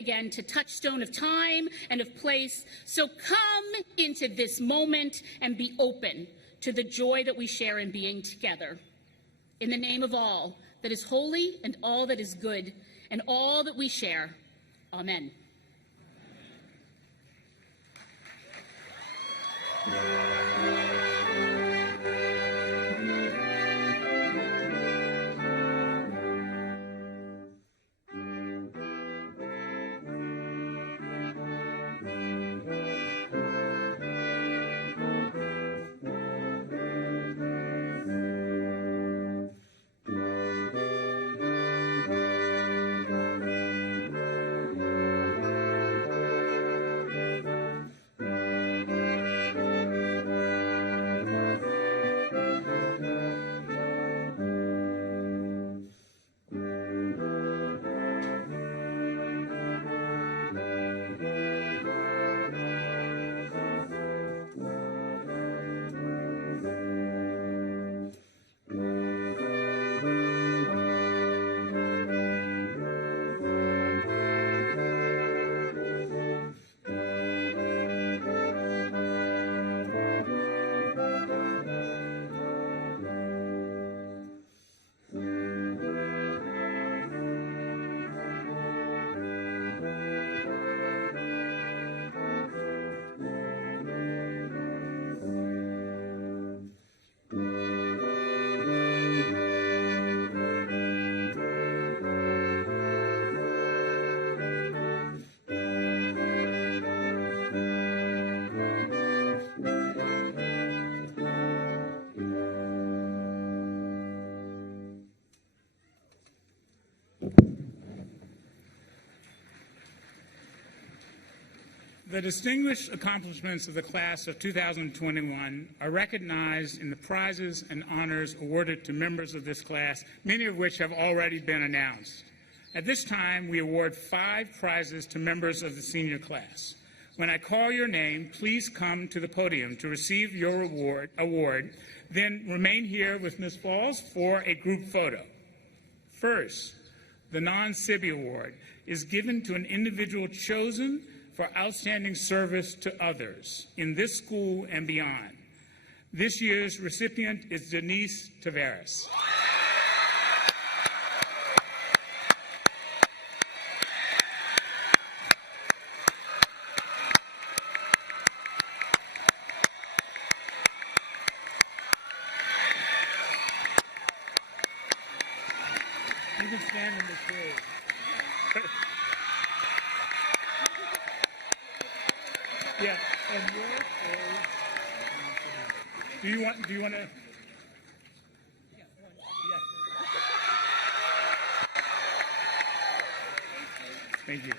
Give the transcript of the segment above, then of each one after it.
again to touchstone of time and of place. So come into this moment and be open to the joy that we share in being together. In the name of all that is holy and all that is good and all that we share. Amen. The distinguished accomplishments of the class of 2021 are recognized in the prizes and honors awarded to members of this class, many of which have already been announced. At this time, we award 5 prizes to members of the senior class. When I call your name, please come to the podium to receive your award, then remain here with Ms. Falls for a group photo. First, the non-SIBI Award is given to an individual chosen for outstanding service to others in this school and beyond. This year's recipient is Denise Tavares. You can stand in the shade. Yeah, and yours is, do you want to? Yes. Thank you.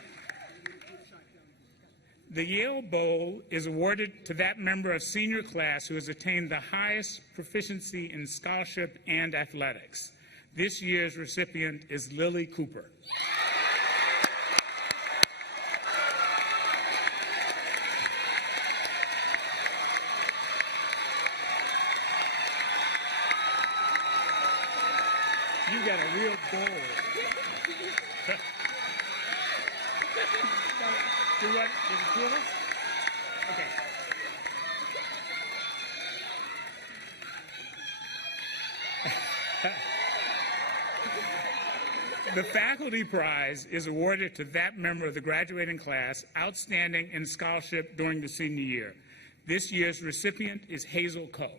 The Yale Bowl is awarded to that member of senior class who has attained the highest proficiency in scholarship and athletics. This year's recipient is Lily Cooper. You got a real bowl. Do what? Is it two of us? Okay. The faculty prize is awarded to that member of the graduating class outstanding in scholarship during the senior year. This year's recipient is Hazel Coe.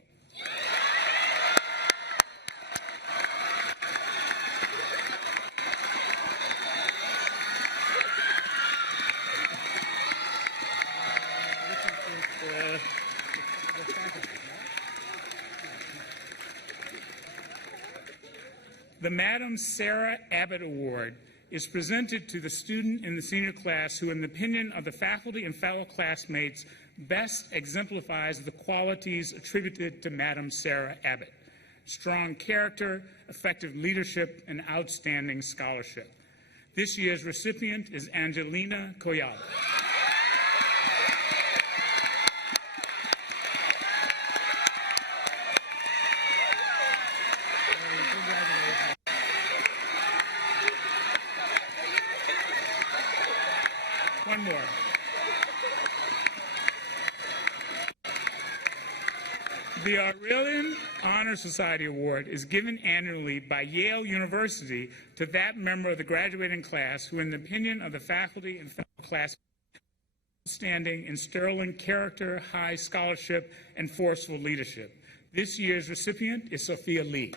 The Madam Sarah Abbott Award is presented to the student in the senior class who, in the opinion of the faculty and fellow classmates, best exemplifies the qualities attributed to Madam Sarah Abbott: strong character, effective leadership, and outstanding scholarship. This year's recipient is Angelina Collado. One more. The Aurelian Honor Society Award is given annually by Yale University to that member of the graduating class who, in the opinion of the faculty and fellow class, standing in sterling character, high scholarship, and forceful leadership. This year's recipient is Sophia Lee.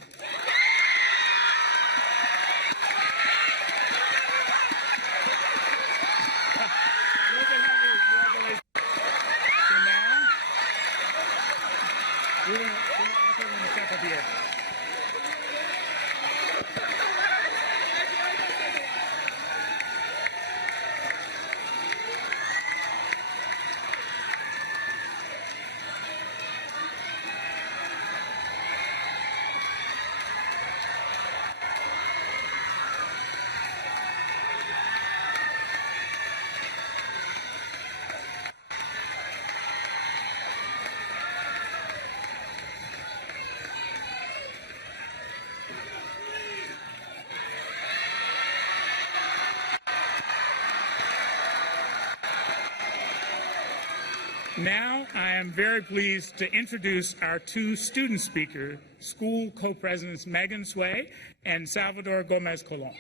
Now, I am very pleased to introduce our two student speakers, school co-presidents Megan Sway and Salvador Gomez Colon.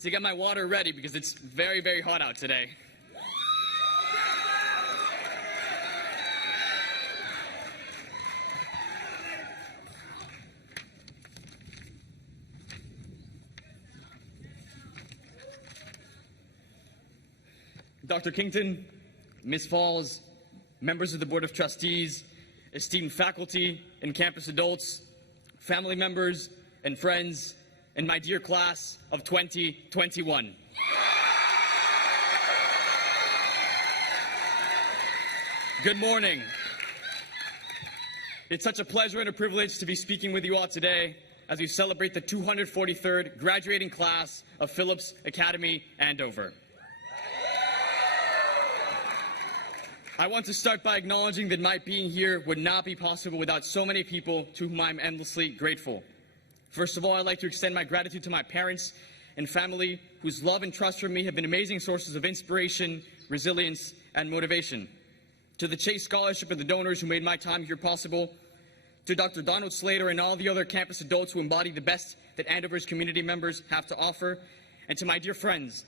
To get my water ready because it's very, very hot out today. Dr. Kington, Ms. Falls, members of the Board of Trustees, esteemed faculty and campus adults, family members and friends, and my dear class of 2021. Good morning. It's such a pleasure and a privilege to be speaking with you all today as we celebrate the 243rd graduating class of Phillips Academy, Andover. I want to start by acknowledging that my being here would not be possible without so many people to whom I'm endlessly grateful. First of all, I'd like to extend my gratitude to my parents and family, whose love and trust for me have been amazing sources of inspiration, resilience, and motivation. To the Chase Scholarship and the donors who made my time here possible. To Dr. Donald Slater and all the other campus adults who embody the best that Andover's community members have to offer. And to my dear friends,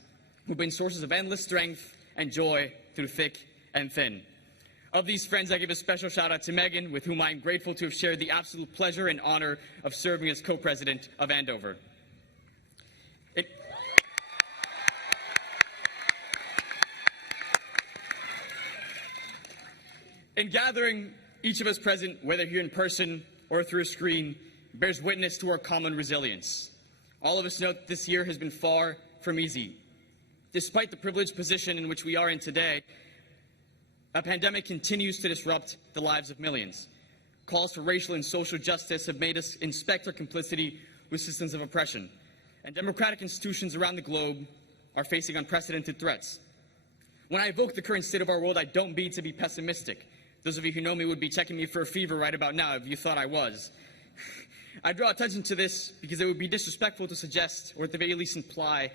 who've been sources of endless strength and joy through thick and thin. Of these friends, I give a special shout out to Megan, with whom I am grateful to have shared the absolute pleasure and honor of serving as co-president of Andover. In gathering, each of us present, whether here in person or through a screen, bears witness to our common resilience. All of us know that this year has been far from easy. Despite the privileged position in which we are in today, a pandemic continues to disrupt the lives of millions. Calls for racial and social justice have made us inspect our complicity with systems of oppression. And democratic institutions around the globe are facing unprecedented threats. When I evoke the current state of our world, I don't mean to be pessimistic. Those of you who know me would be checking me for a fever right about now if you thought I was. I draw attention to this because it would be disrespectful to suggest, or at the very least imply,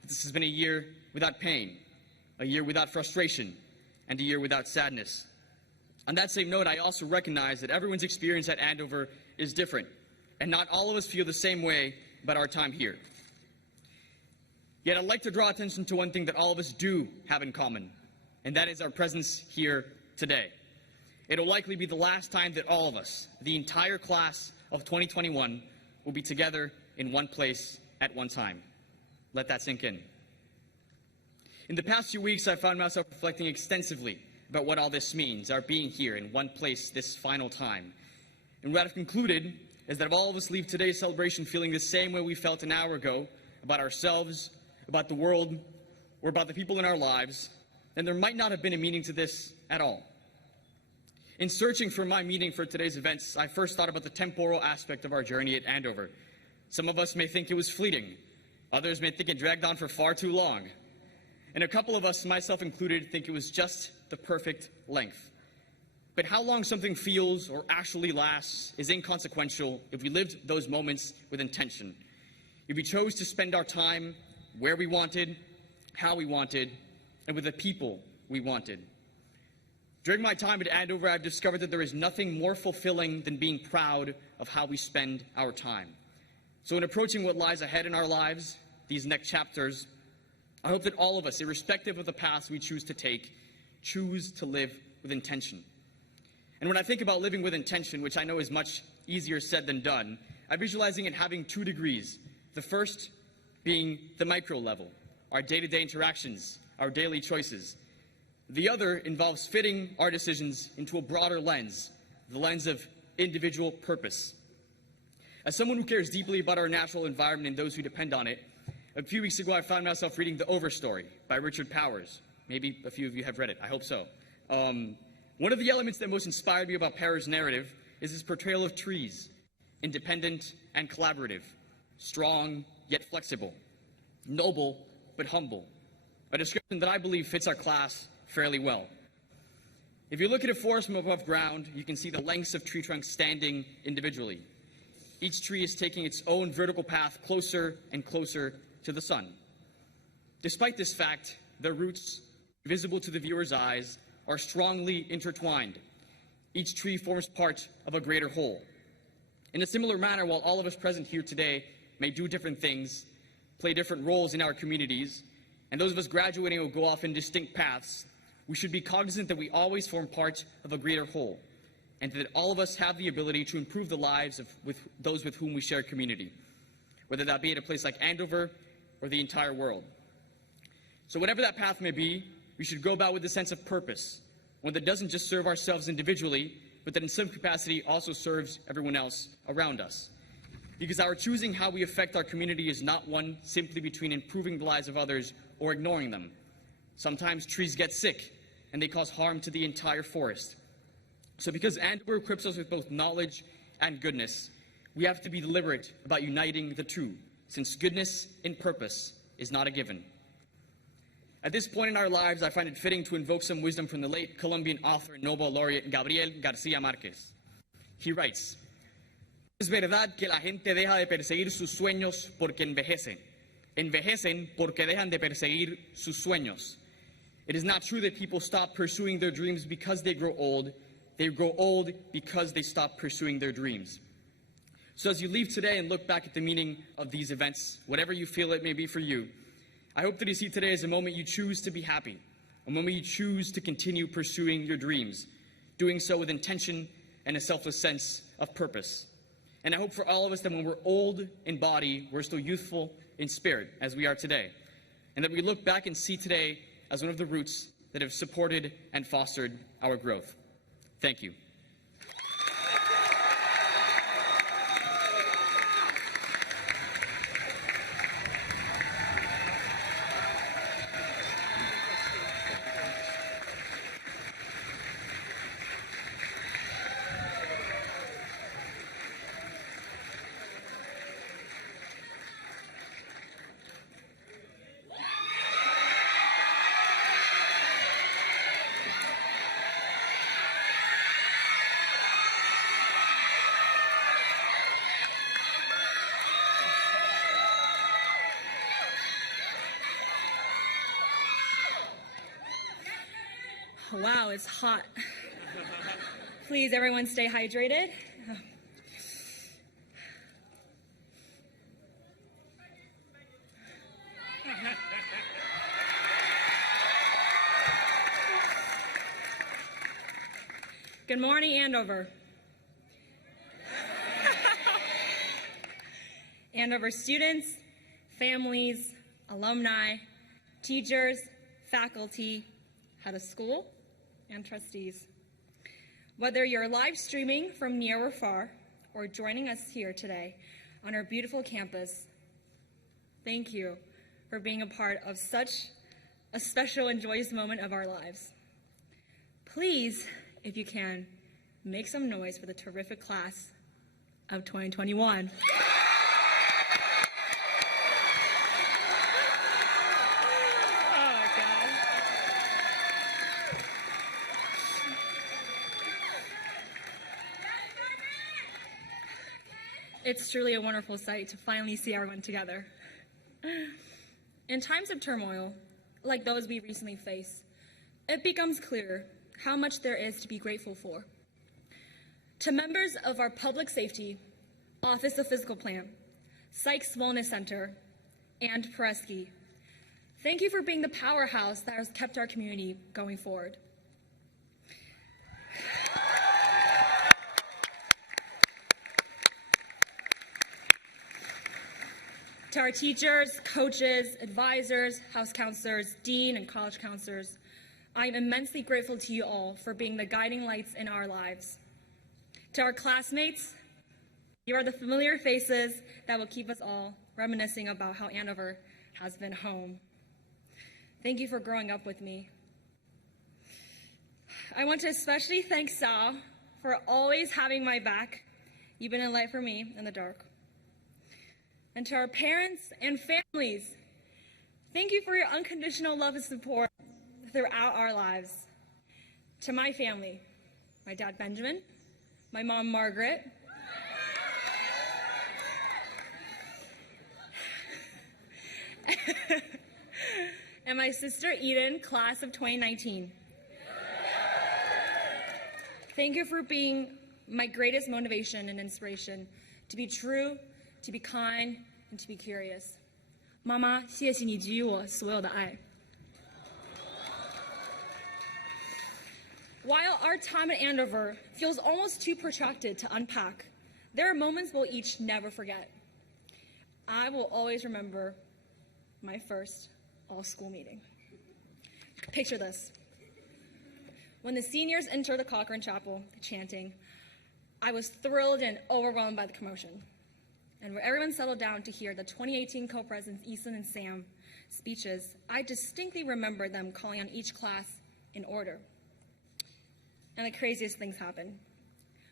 that this has been a year without pain, a year without frustration, and a year without sadness. On that same note, I also recognize that everyone's experience at Andover is different, and not all of us feel the same way about our time here. Yet I'd like to draw attention to one thing that all of us do have in common, and that is our presence here today. It'll likely be the last time that all of us, the entire class of 2021, will be together in one place at one time. Let that sink in. In the past few weeks, I found myself reflecting extensively about what all this means, our being here in one place this final time. And what I've concluded is that if all of us leave today's celebration feeling the same way we felt an hour ago about ourselves, about the world, or about the people in our lives, then there might not have been a meaning to this at all. In searching for my meaning for today's events, I first thought about the temporal aspect of our journey at Andover. Some of us may think it was fleeting. Others may think it dragged on for far too long. And a couple of us, myself included, think it was just the perfect length. But how long something feels or actually lasts is inconsequential if we lived those moments with intention. If we chose to spend our time where we wanted, how we wanted, and with the people we wanted. During my time at Andover, I've discovered that there is nothing more fulfilling than being proud of how we spend our time. So in approaching what lies ahead in our lives, these next chapters, I hope that all of us, irrespective of the paths we choose to take, choose to live with intention. And when I think about living with intention, which I know is much easier said than done, I'm visualizing it having 2 degrees. The first being the micro level, our day-to-day interactions, our daily choices. The other involves fitting our decisions into a broader lens, the lens of individual purpose. As someone who cares deeply about our natural environment and those who depend on it, a few weeks ago I found myself reading The Overstory by Richard Powers. Maybe a few of you have read it. I hope so. One of the elements that most inspired me about Powers' narrative is his portrayal of trees, independent and collaborative, strong yet flexible, noble but humble, a description that I believe fits our class fairly well. If you look at a forest from above ground, you can see the lengths of tree trunks standing individually. Each tree is taking its own vertical path closer and closer to the sun. Despite this fact, their roots, visible to the viewer's eyes, are strongly intertwined. Each tree forms part of a greater whole. In a similar manner, while all of us present here today may do different things, play different roles in our communities, and those of us graduating will go off in distinct paths, we should be cognizant that we always form part of a greater whole, and that all of us have the ability to improve the lives of those with whom we share community, whether that be at a place like Andover or the entire world. So whatever that path may be, we should go about with a sense of purpose, one that doesn't just serve ourselves individually, but that in some capacity also serves everyone else around us. Because our choosing how we affect our community is not one simply between improving the lives of others or ignoring them. Sometimes trees get sick, and they cause harm to the entire forest. So because Andover equips us with both knowledge and goodness, we have to be deliberate about uniting the two, since goodness in purpose is not a given. At this point in our lives, I find it fitting to invoke some wisdom from the late Colombian author and Nobel laureate Gabriel García Márquez. He writes, "Es verdad que la gente deja de perseguir sus sueños porque envejecen. Envejecen porque dejan de perseguir sus sueños. It is not true that people stop pursuing their dreams because they grow old. They grow old because they stop pursuing their dreams." So as you leave today and look back at the meaning of these events, whatever you feel it may be for you, I hope that you see today as a moment you choose to be happy, a moment you choose to continue pursuing your dreams, doing so with intention and a selfless sense of purpose. And I hope for all of us that when we're old in body, we're still youthful in spirit, as we are today, and that we look back and see today as one of the roots that have supported and fostered our growth. Thank you. Wow, it's hot. Please, everyone, stay hydrated. Good morning, Andover. Andover students, families, alumni, teachers, faculty, head of school, and trustees. Whether you're live streaming from near or far, or joining us here today on our beautiful campus, thank you for being a part of such a special and joyous moment of our lives. Please, if you can, make some noise for the terrific class of 2021. It's truly a wonderful sight to finally see everyone together. In times of turmoil, like those we recently faced, it becomes clear how much there is to be grateful for. To members of our Public Safety, Office of Physical Plant, Sykes Wellness Center, and Peresky, thank you for being the powerhouse that has kept our community going forward. To our teachers, coaches, advisors, house counselors, dean, and college counselors, I am immensely grateful to you all for being the guiding lights in our lives. To our classmates, you are the familiar faces that will keep us all reminiscing about how Andover has been home. Thank you for growing up with me. I want to especially thank Sal for always having my back. You've been a light for me in the dark. And to our parents and families, thank you for your unconditional love and support throughout our lives. To my family, my dad Benjamin, my mom Margaret, and my sister Eden, class of 2019. Thank you for being my greatest motivation and inspiration to be true, to be kind, and to be curious. 妈妈，谢谢你给予我所有的爱。While our time at Andover feels almost too protracted to unpack, there are moments we'll each never forget. I will always remember my first all-school meeting. Picture this. When the seniors entered the Cochran Chapel chanting, I was thrilled and overwhelmed by the commotion. And when everyone settled down to hear the 2018 co-presidents Easton and Sam speeches, I distinctly remember them calling on each class in order. And the craziest things happened.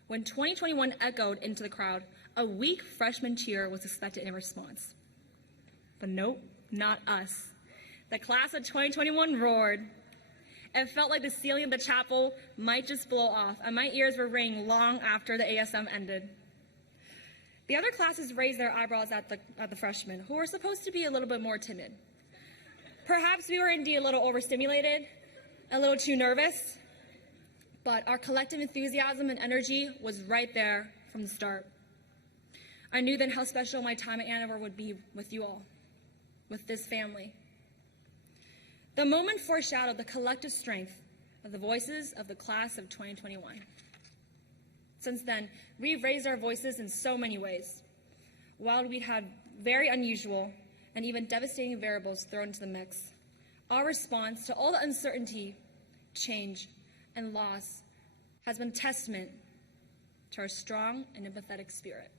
When 2021 echoed into the crowd, a weak freshman cheer was expected in response. But nope, not us. The class of 2021 roared. It felt like the ceiling of the chapel might just blow off, and my ears were ringing long after the ASM ended. The other classes raised their eyebrows at the freshmen, who were supposed to be a little bit more timid. Perhaps we were indeed a little overstimulated, a little too nervous, but our collective enthusiasm and energy was right there from the start. I knew then how special my time at Andover would be with you all, with this family. The moment foreshadowed the collective strength of the voices of the class of 2021. Since then, we've raised our voices in so many ways. While we had very unusual and even devastating variables thrown into the mix, our response to all the uncertainty, change, and loss has been a testament to our strong and empathetic spirit.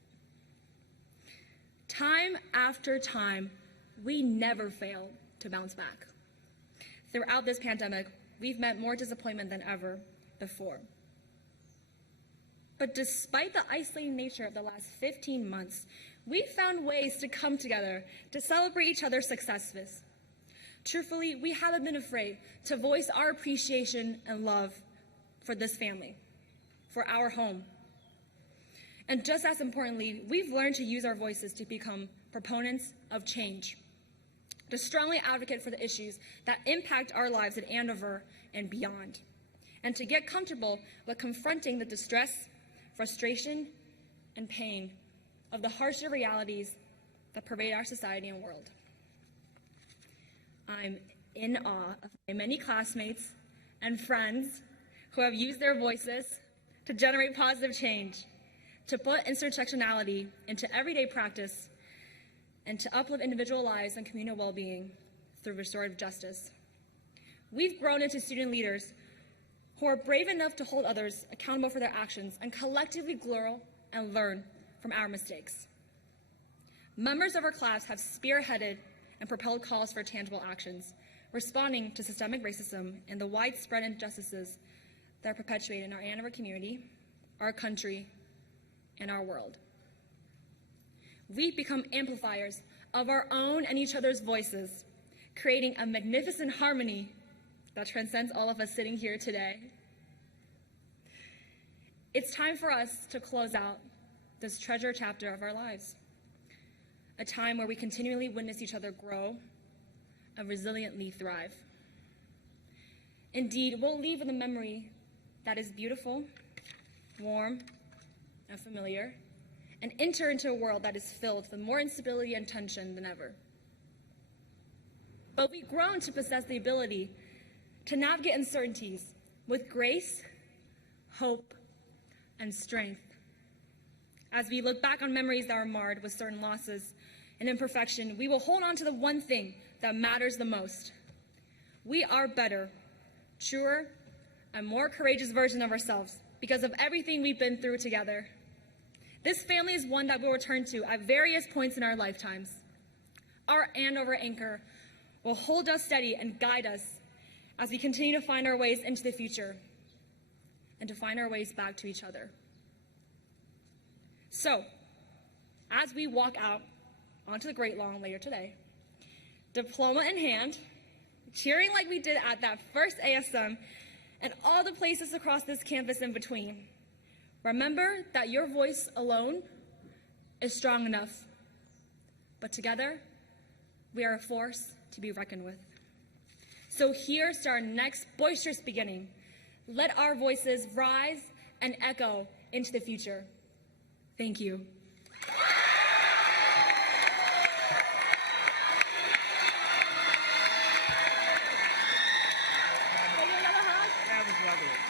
Time after time, we never failed to bounce back. Throughout this pandemic, we've met more disappointment than ever before. But despite the isolating nature of the last 15 months, we found ways to come together to celebrate each other's successes. Truthfully, we haven't been afraid to voice our appreciation and love for this family, for our home. And just as importantly, we've learned to use our voices to become proponents of change, to strongly advocate for the issues that impact our lives at Andover and beyond, and to get comfortable with confronting the distress, frustration, and pain of the harsher realities that pervade our society and world. I'm in awe of my many classmates and friends who have used their voices to generate positive change, to put intersectionality into everyday practice, and to uplift individual lives and communal well-being through restorative justice. We've grown into student leaders who are brave enough to hold others accountable for their actions and collectively grow and learn from our mistakes. Members of our class have spearheaded and propelled calls for tangible actions, responding to systemic racism and the widespread injustices that are perpetuated in our Andover community, our country, and our world. We've become amplifiers of our own and each other's voices, creating a magnificent harmony that transcends all of us sitting here today. It's time for us to close out this treasure chapter of our lives, a time where we continually witness each other grow and resiliently thrive. Indeed, we'll leave with a memory that is beautiful, warm, and familiar, and enter into a world that is filled with more instability and tension than ever. But we've grown to possess the ability to navigate uncertainties with grace, hope, and strength. As we look back on memories that are marred with certain losses and imperfection, we will hold on to the one thing that matters the most. We are better, truer, and more courageous version of ourselves because of everything we've been through together. This family is one that we'll return to at various points in our lifetimes. Our Andover anchor will hold us steady and guide us as we continue to find our ways into the future and to find our ways back to each other. So, as we walk out onto the Great Lawn later today, diploma in hand, cheering like we did at that first ASM and all the places across this campus in between, remember that your voice alone is strong enough, but together we are a force to be reckoned with. So here's to our next boisterous beginning. Let our voices rise and echo into the future. Thank you. That was lovely.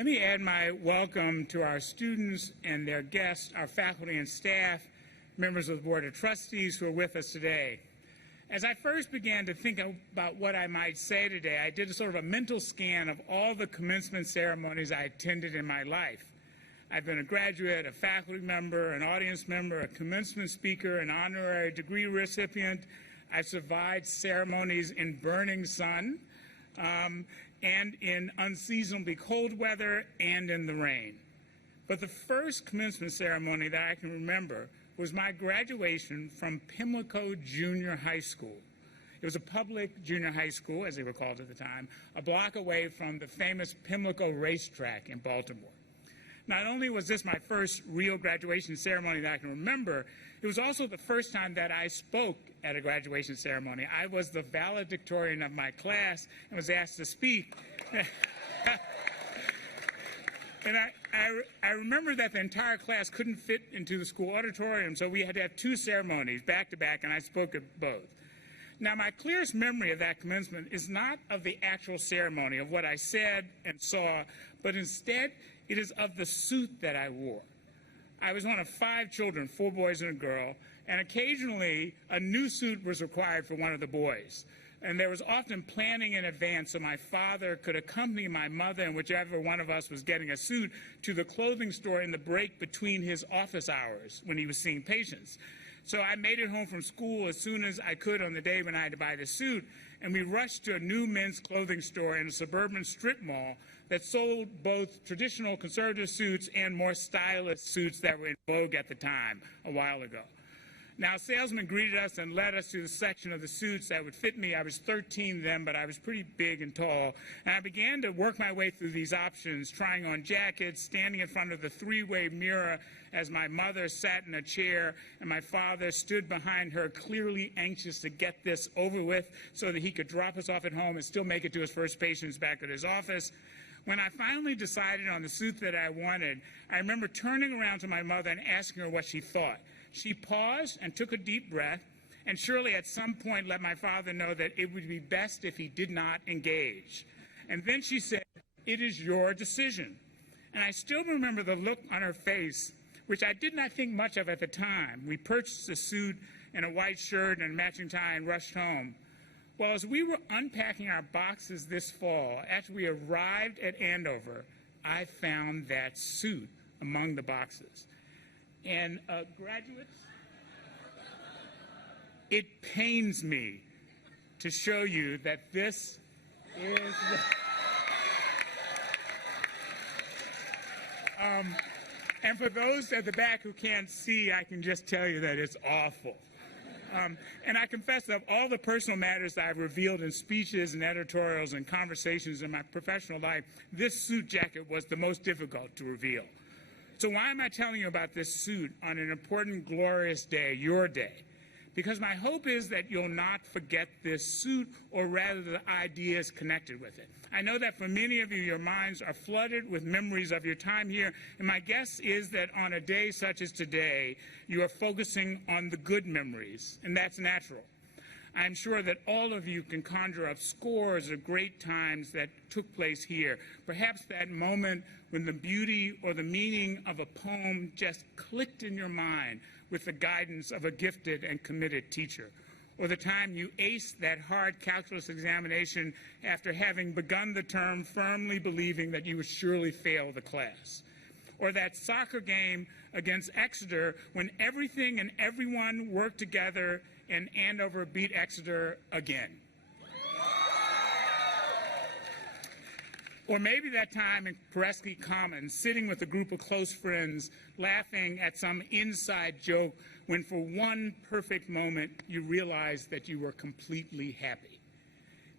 Let me add my welcome to our students and their guests, our faculty and staff, members of the Board of Trustees who are with us today. As I first began to think about what I might say today, I did a sort of a mental scan of all the commencement ceremonies I attended in my life. I've been a graduate, a faculty member, an audience member, a commencement speaker, an honorary degree recipient. I've survived ceremonies in burning sun, and in unseasonably cold weather and in the rain. But the first commencement ceremony that I can remember was my graduation from Pimlico Junior High School. It was a public junior high school, as they were called at the time, a block away from the famous Pimlico racetrack in Baltimore. Not only was this my first real graduation ceremony that I can remember, it was also the first time that I spoke at a graduation ceremony. I was the valedictorian of my class and was asked to speak. And I remember that the entire class couldn't fit into the school auditorium, so we had to have two ceremonies back to back, and I spoke at both. Now, my clearest memory of that commencement is not of the actual ceremony, of what I said and saw, but instead it is of the suit that I wore. I was one of 5 children, 4 boys and a girl, and occasionally a new suit was required for one of the boys. And there was often planning in advance so my father could accompany my mother and whichever one of us was getting a suit to the clothing store in the break between his office hours when he was seeing patients. So I made it home from school as soon as I could on the day when I had to buy the suit, and we rushed to a new men's clothing store in a suburban strip mall that sold both traditional conservative suits and more stylish suits that were in vogue at the time a while ago. Now, a salesman greeted us and led us to the section of the suits that would fit me. I was 13 then, but I was pretty big and tall. And I began to work my way through these options, trying on jackets, standing in front of the 3-way mirror as my mother sat in a chair and my father stood behind her, clearly anxious to get this over with so that he could drop us off at home and still make it to his first patients back at his office. When I finally decided on the suit that I wanted, I remember turning around to my mother and asking her what she thought. She paused and took a deep breath, and surely at some point let my father know that it would be best if he did not engage. And then she said, "It is your decision." And I still remember the look on her face, which I did not think much of at the time. We purchased a suit and a white shirt and a matching tie and rushed home. Well, as we were unpacking our boxes this fall, after we arrived at Andover, I found that suit among the boxes. And graduates, it pains me to show you that this is and for those at the back who can't see, I can just tell you that it's awful. And I confess that of all the personal matters that I've revealed in speeches and editorials and conversations in my professional life, this suit jacket was the most difficult to reveal. So why am I telling you about this suit on an important, glorious day, your day? Because my hope is that you'll not forget this suit, or rather the ideas connected with it. I know that for many of you, your minds are flooded with memories of your time here, and my guess is that on a day such as today, you are focusing on the good memories, and that's natural. I'm sure that all of you can conjure up scores of great times that took place here. Perhaps that moment when the beauty or the meaning of a poem just clicked in your mind with the guidance of a gifted and committed teacher. Or the time you aced that hard calculus examination after having begun the term firmly believing that you would surely fail the class. Or that soccer game against Exeter when everything and everyone worked together and Andover beat Exeter again. Or maybe that time in Presky Commons, sitting with a group of close friends, laughing at some inside joke when for one perfect moment you realized that you were completely happy.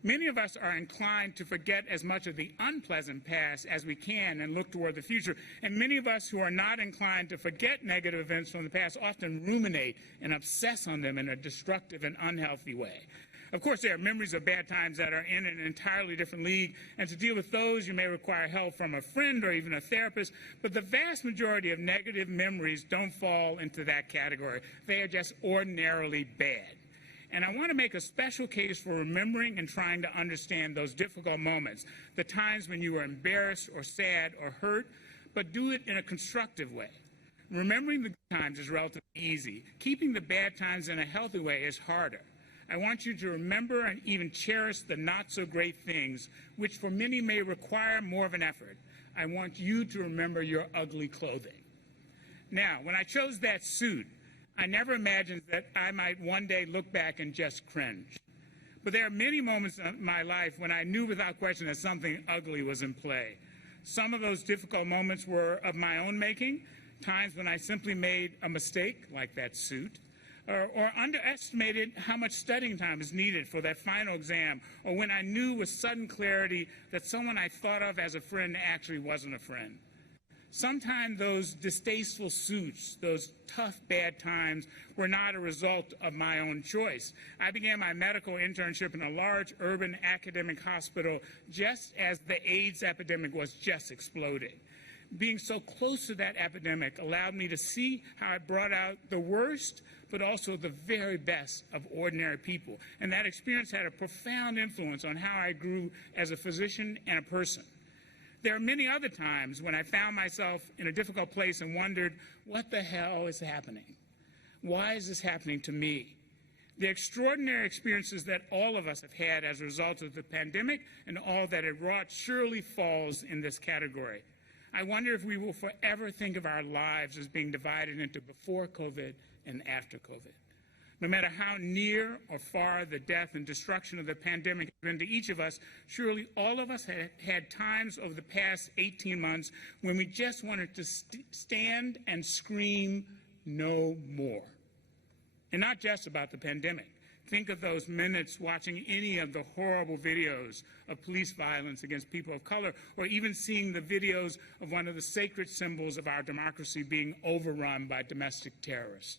Many of us are inclined to forget as much of the unpleasant past as we can and look toward the future. And many of us who are not inclined to forget negative events from the past often ruminate and obsess on them in a destructive and unhealthy way. Of course, there are memories of bad times that are in an entirely different league, and to deal with those, you may require help from a friend or even a therapist, but the vast majority of negative memories don't fall into that category. They are just ordinarily bad. And I want to make a special case for remembering and trying to understand those difficult moments, the times when you were embarrassed or sad or hurt, but do it in a constructive way. Remembering the good times is relatively easy. Keeping the bad times in a healthy way is harder. I want you to remember and even cherish the not-so-great things, which for many may require more of an effort. I want you to remember your ugly clothing. Now, when I chose that suit, I never imagined that I might one day look back and just cringe. But there are many moments in my life when I knew without question that something ugly was in play. Some of those difficult moments were of my own making, times when I simply made a mistake, like that suit, or underestimated how much studying time is needed for that final exam, or when I knew with sudden clarity that someone I thought of as a friend actually wasn't a friend. Sometimes those distasteful suits, those tough, bad times, were not a result of my own choice. I began my medical internship in a large urban academic hospital just as the AIDS epidemic was just exploding. Being so close to that epidemic allowed me to see how it brought out the worst, but also the very best of ordinary people. And that experience had a profound influence on how I grew as a physician and a person. There are many other times when I found myself in a difficult place and wondered, what the hell is happening? Why is this happening to me? The extraordinary experiences that all of us have had as a result of the pandemic and all that it wrought surely falls in this category. I wonder if we will forever think of our lives as being divided into before COVID and after COVID. No matter how near or far the death and destruction of the pandemic has been to each of us, surely all of us had times over the past 18 months when we just wanted to stand and scream, no more. And not just about the pandemic. Think of those minutes watching any of the horrible videos of police violence against people of color, or even seeing the videos of one of the sacred symbols of our democracy being overrun by domestic terrorists.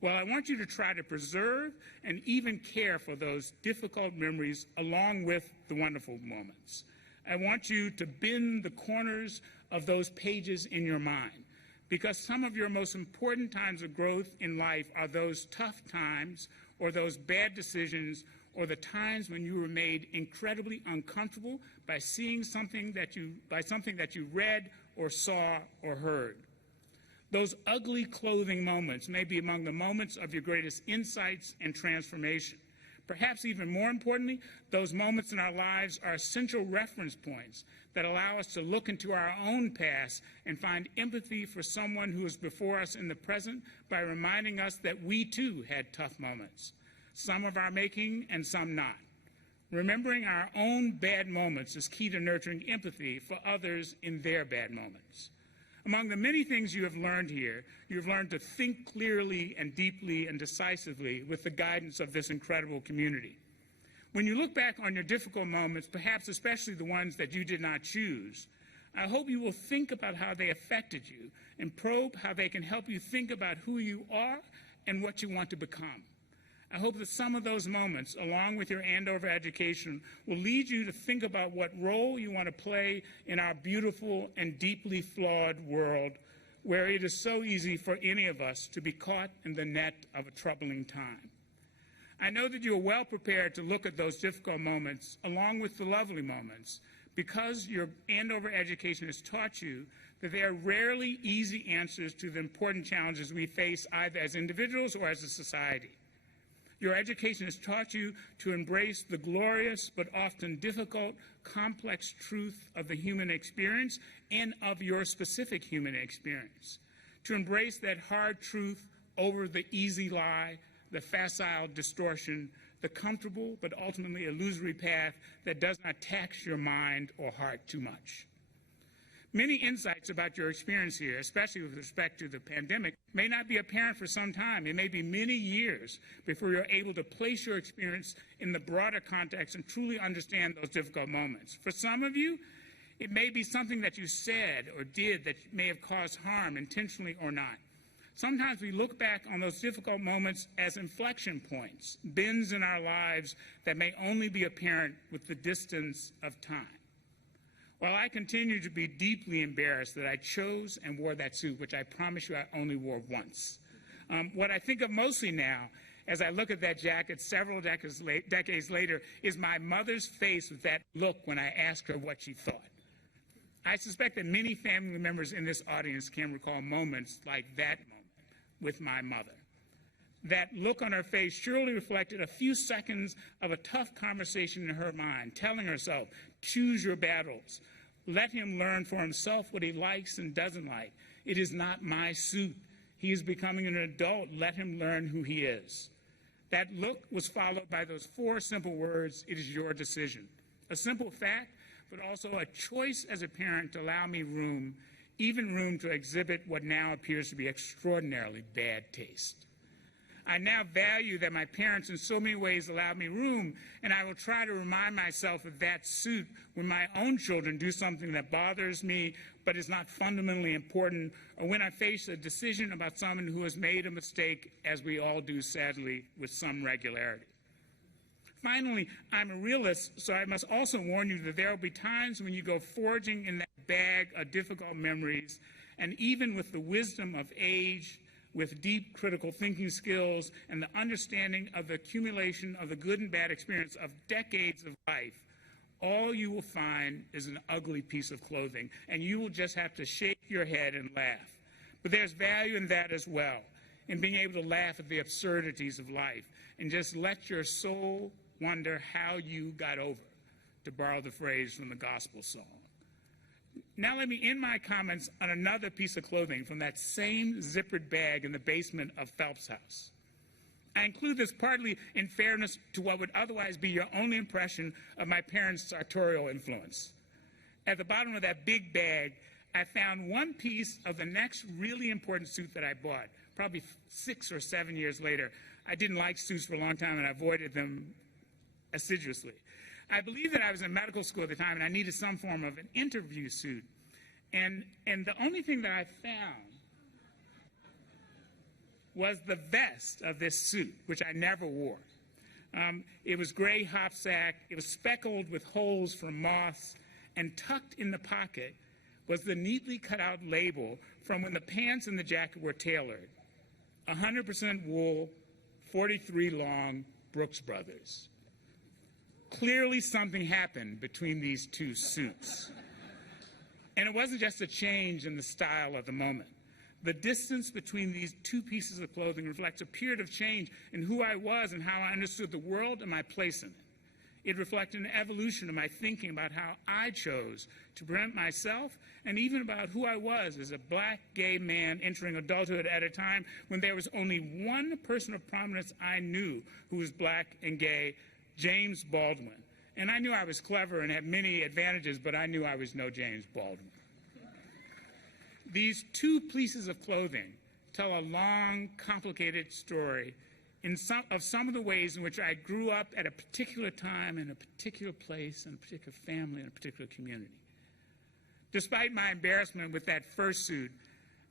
Well, I want you to try to preserve and even care for those difficult memories along with the wonderful moments. I want you to bend the corners of those pages in your mind, because some of your most important times of growth in life are those tough times or those bad decisions or the times when you were made incredibly uncomfortable by seeing something that you read or saw or heard. Those ugly clothing moments may be among the moments of your greatest insights and transformation. Perhaps even more importantly, those moments in our lives are essential reference points that allow us to look into our own past and find empathy for someone who is before us in the present by reminding us that we too had tough moments, some of our making and some not. Remembering our own bad moments is key to nurturing empathy for others in their bad moments. Among the many things you have learned here, you have learned to think clearly and deeply and decisively with the guidance of this incredible community. When you look back on your difficult moments, perhaps especially the ones that you did not choose, I hope you will think about how they affected you and probe how they can help you think about who you are and what you want to become. I hope that some of those moments, along with your Andover education, will lead you to think about what role you want to play in our beautiful and deeply flawed world, where it is so easy for any of us to be caught in the net of a troubling time. I know that you are well prepared to look at those difficult moments along with the lovely moments, because your Andover education has taught you that there are rarely easy answers to the important challenges we face either as individuals or as a society. Your education has taught you to embrace the glorious but often difficult, complex truth of the human experience and of your specific human experience, to embrace that hard truth over the easy lie, the facile distortion, the comfortable but ultimately illusory path that does not tax your mind or heart too much. Many insights about your experience here, especially with respect to the pandemic, may not be apparent for some time. It may be many years before you're able to place your experience in the broader context and truly understand those difficult moments. For some of you, it may be something that you said or did that may have caused harm, intentionally or not. Sometimes we look back on those difficult moments as inflection points, bends in our lives that may only be apparent with the distance of time. While I continue to be deeply embarrassed that I chose and wore that suit, which I promise you I only wore once, what I think of mostly now as I look at that jacket several decades later is my mother's face with that look when I asked her what she thought. I suspect that many family members in this audience can recall moments like that moment with my mother. That look on her face surely reflected a few seconds of a tough conversation in her mind, telling herself, choose your battles. Let him learn for himself what he likes and doesn't like. It is not my suit. He is becoming an adult. Let him learn who he is. That look was followed by those 4 simple words, it is your decision. A simple fact, but also a choice as a parent to allow me room, even room to exhibit what now appears to be extraordinarily bad taste. I now value that my parents in so many ways allowed me room, and I will try to remind myself of that suit when my own children do something that bothers me but is not fundamentally important, or when I face a decision about someone who has made a mistake, as we all do, sadly, with some regularity. Finally, I'm a realist, so I must also warn you that there will be times when you go foraging in that bag of difficult memories, and even with the wisdom of age, with deep critical thinking skills and the understanding of the accumulation of the good and bad experience of decades of life, all you will find is an ugly piece of clothing, and you will just have to shake your head and laugh. But there's value in that as well, in being able to laugh at the absurdities of life and just let your soul wonder how you got over, to borrow the phrase from the gospel song. Now let me end my comments on another piece of clothing from that same zippered bag in the basement of Phillips' house. I include this partly in fairness to what would otherwise be your only impression of my parents' sartorial influence. At the bottom of that big bag, I found one piece of the next really important suit that I bought, probably 6 or 7 years later. I didn't like suits for a long time and I avoided them assiduously. I believe that I was in medical school at the time and I needed some form of an interview suit. And the only thing that I found was the vest of this suit, which I never wore. It was gray hopsack, it was speckled with holes from moths, and tucked in the pocket was the neatly cut out label from when the pants and the jacket were tailored. 100% wool, 43 long, Brooks Brothers. Clearly something happened between these 2 suits. And it wasn't just a change in the style of the moment. The distance between these 2 pieces of clothing reflects a period of change in who I was and how I understood the world and my place in it. It reflected an evolution of my thinking about how I chose to present myself and even about who I was as a black gay man entering adulthood at a time when there was only one person of prominence I knew who was black and gay, James Baldwin. And I knew I was clever and had many advantages, but I knew I was no James Baldwin. These 2 pieces of clothing tell a long, complicated story of some of the ways in which I grew up at a particular time, in a particular place, in a particular family, in a particular community. Despite my embarrassment with that first suit,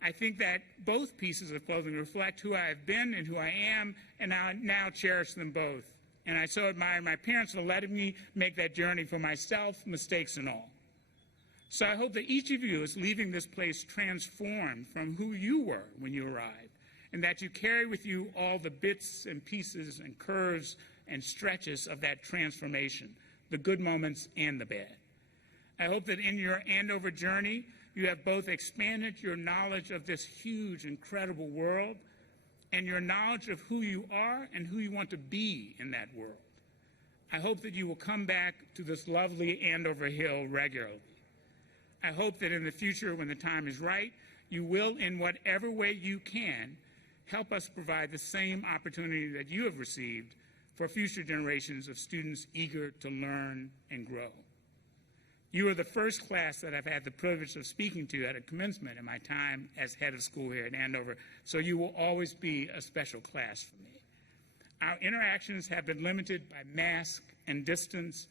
I think that both pieces of clothing reflect who I have been and who I am, and I now cherish them both. And I so admire my parents for letting me make that journey for myself, mistakes and all. So I hope that each of you is leaving this place transformed from who you were when you arrived, and that you carry with you all the bits and pieces and curves and stretches of that transformation, the good moments and the bad. I hope that in your Andover journey, you have both expanded your knowledge of this huge, incredible world and your knowledge of who you are and who you want to be in that world. I hope that you will come back to this lovely Andover Hill regularly. I hope that in the future, when the time is right, you will, in whatever way you can, help us provide the same opportunity that you have received for future generations of students eager to learn and grow. You are the first class that I've had the privilege of speaking to at a commencement in my time as head of school here at Andover, so you will always be a special class for me. Our interactions have been limited by mask and distance,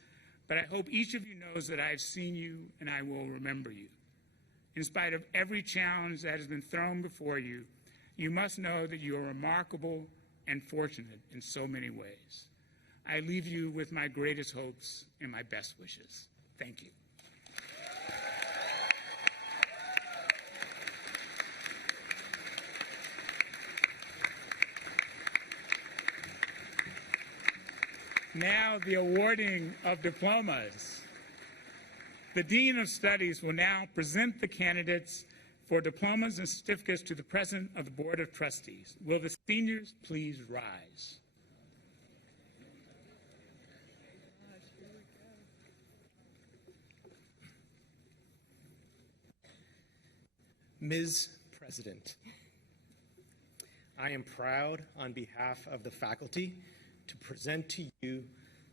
but I hope each of you knows that I've seen you and I will remember you. In spite of every challenge that has been thrown before you, you must know that you are remarkable and fortunate in so many ways. I leave you with my greatest hopes and my best wishes. Thank you. Now the awarding of diplomas. The Dean of Studies will now present the candidates for diplomas and certificates to the President of the Board of Trustees. Will the seniors please rise? Ms. President, I am proud on behalf of the faculty to present to you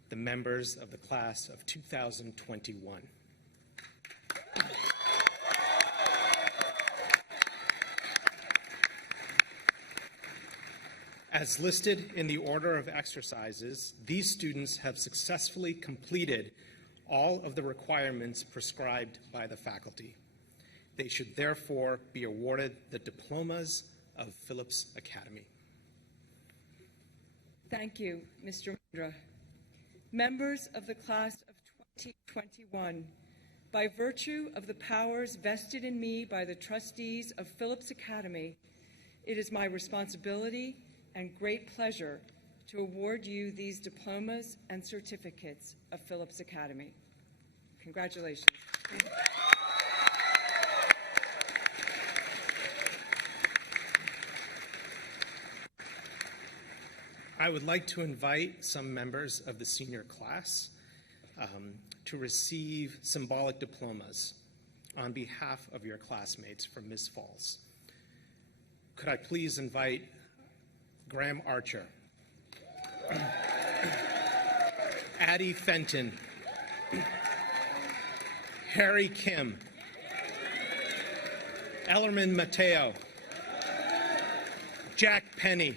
the members of the class of 2021. As listed in the order of exercises, these students have successfully completed all of the requirements prescribed by the faculty. They should therefore be awarded the diplomas of Phillips Academy. Thank you, Mr. Mundra. Members of the class of 2021, by virtue of the powers vested in me by the trustees of Phillips Academy, it is my responsibility and great pleasure to award you these diplomas and certificates of Phillips Academy. Congratulations. I would like to invite some members of the senior class to receive symbolic diplomas on behalf of your classmates from Ms. Falls. Could I please invite Graham Archer, Addie Fenton, Harry Kim, Ellerman Mateo, Jack Penny,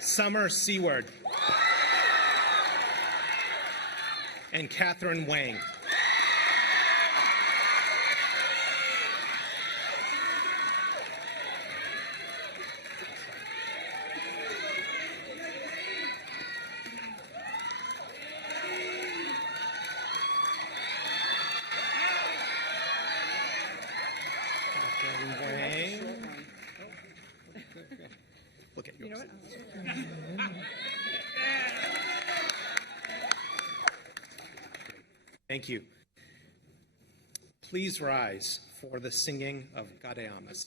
Summer Seward, and Catherine Wang. Look at yours. Thank you. Please rise for the singing of Gaudeamus.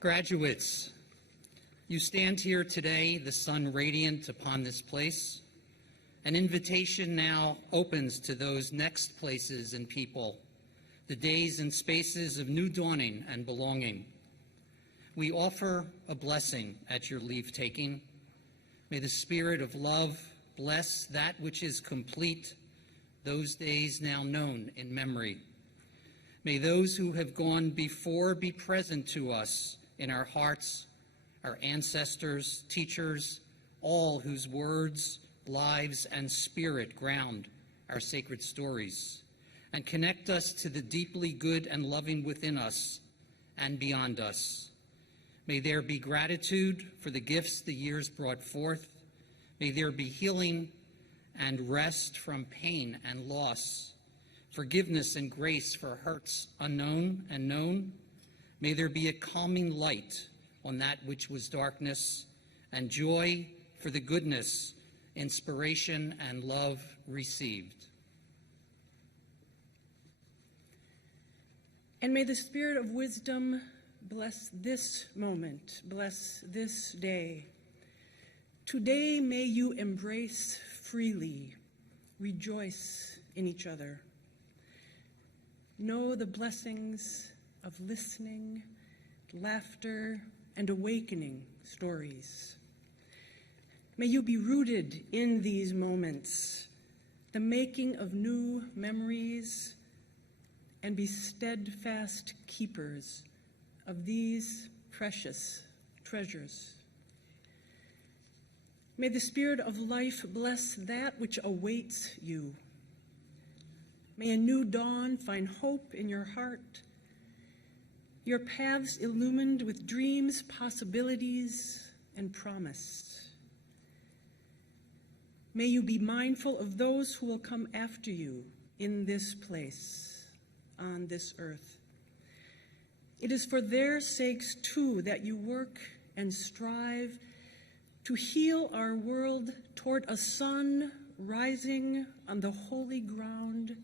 Graduates, you stand here today, the sun radiant upon this place. An invitation now opens to those next places and people, the days and spaces of new dawning and belonging. We offer a blessing at your leave-taking. May the spirit of love bless that which is complete, those days now known in memory. May those who have gone before be present to us in our hearts, our ancestors, teachers, all whose words, lives, and spirit ground our sacred stories, and connect us to the deeply good and loving within us and beyond us. May there be gratitude for the gifts the years brought forth. May there be healing and rest from pain and loss. forgiveness and grace for hurts unknown and known. May there be a calming light on that which was darkness, and joy for the goodness, inspiration, and love received. And may the Spirit of wisdom bless this moment, bless this day. Today may you embrace freely, rejoice in each other. Know the blessings of listening, laughter, and awakening stories. May you be rooted in these moments, the making of new memories, and be steadfast keepers of these precious treasures. May the Spirit of life bless that which awaits you. May a new dawn find hope in your heart, your paths illumined with dreams, possibilities, and promise. May you be mindful of those who will come after you in this place, on this earth. It is for their sakes, too, that you work and strive to heal our world toward a sun rising on the holy ground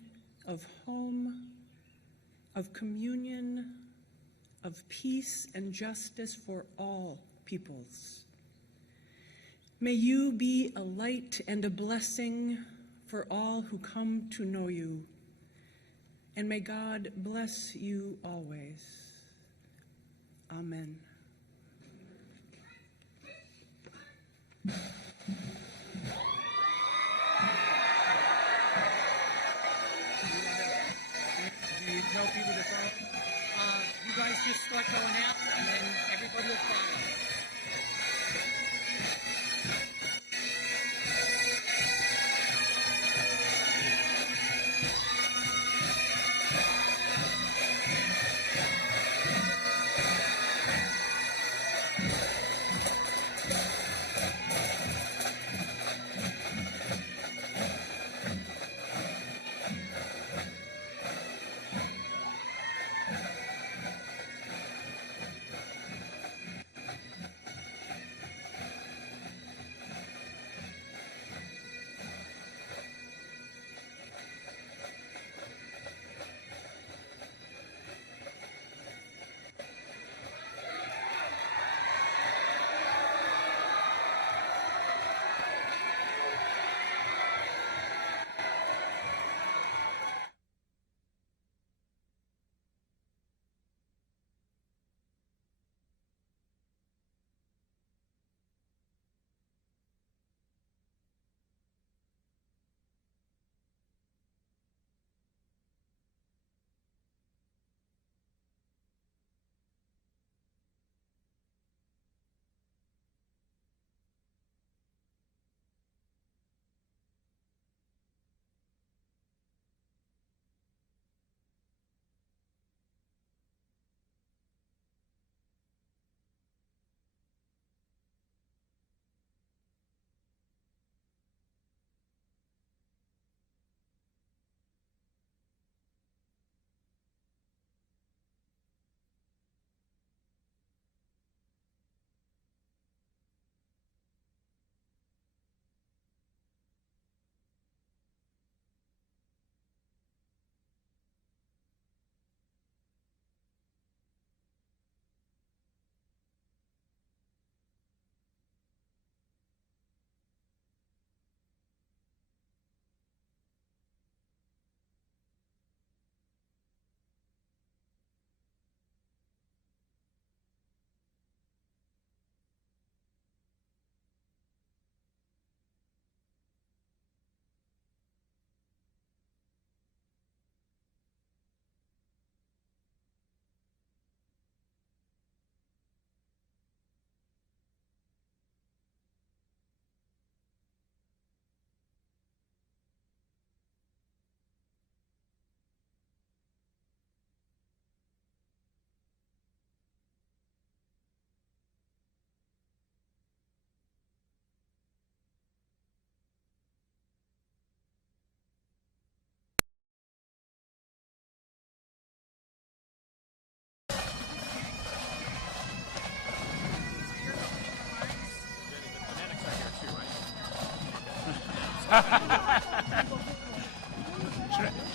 of home, of communion, of peace and justice for all peoples. May you be a light and a blessing for all who come to know you, and may God bless you always. Amen. Do you tell people to follow? You guys just start going out, and then everybody will follow.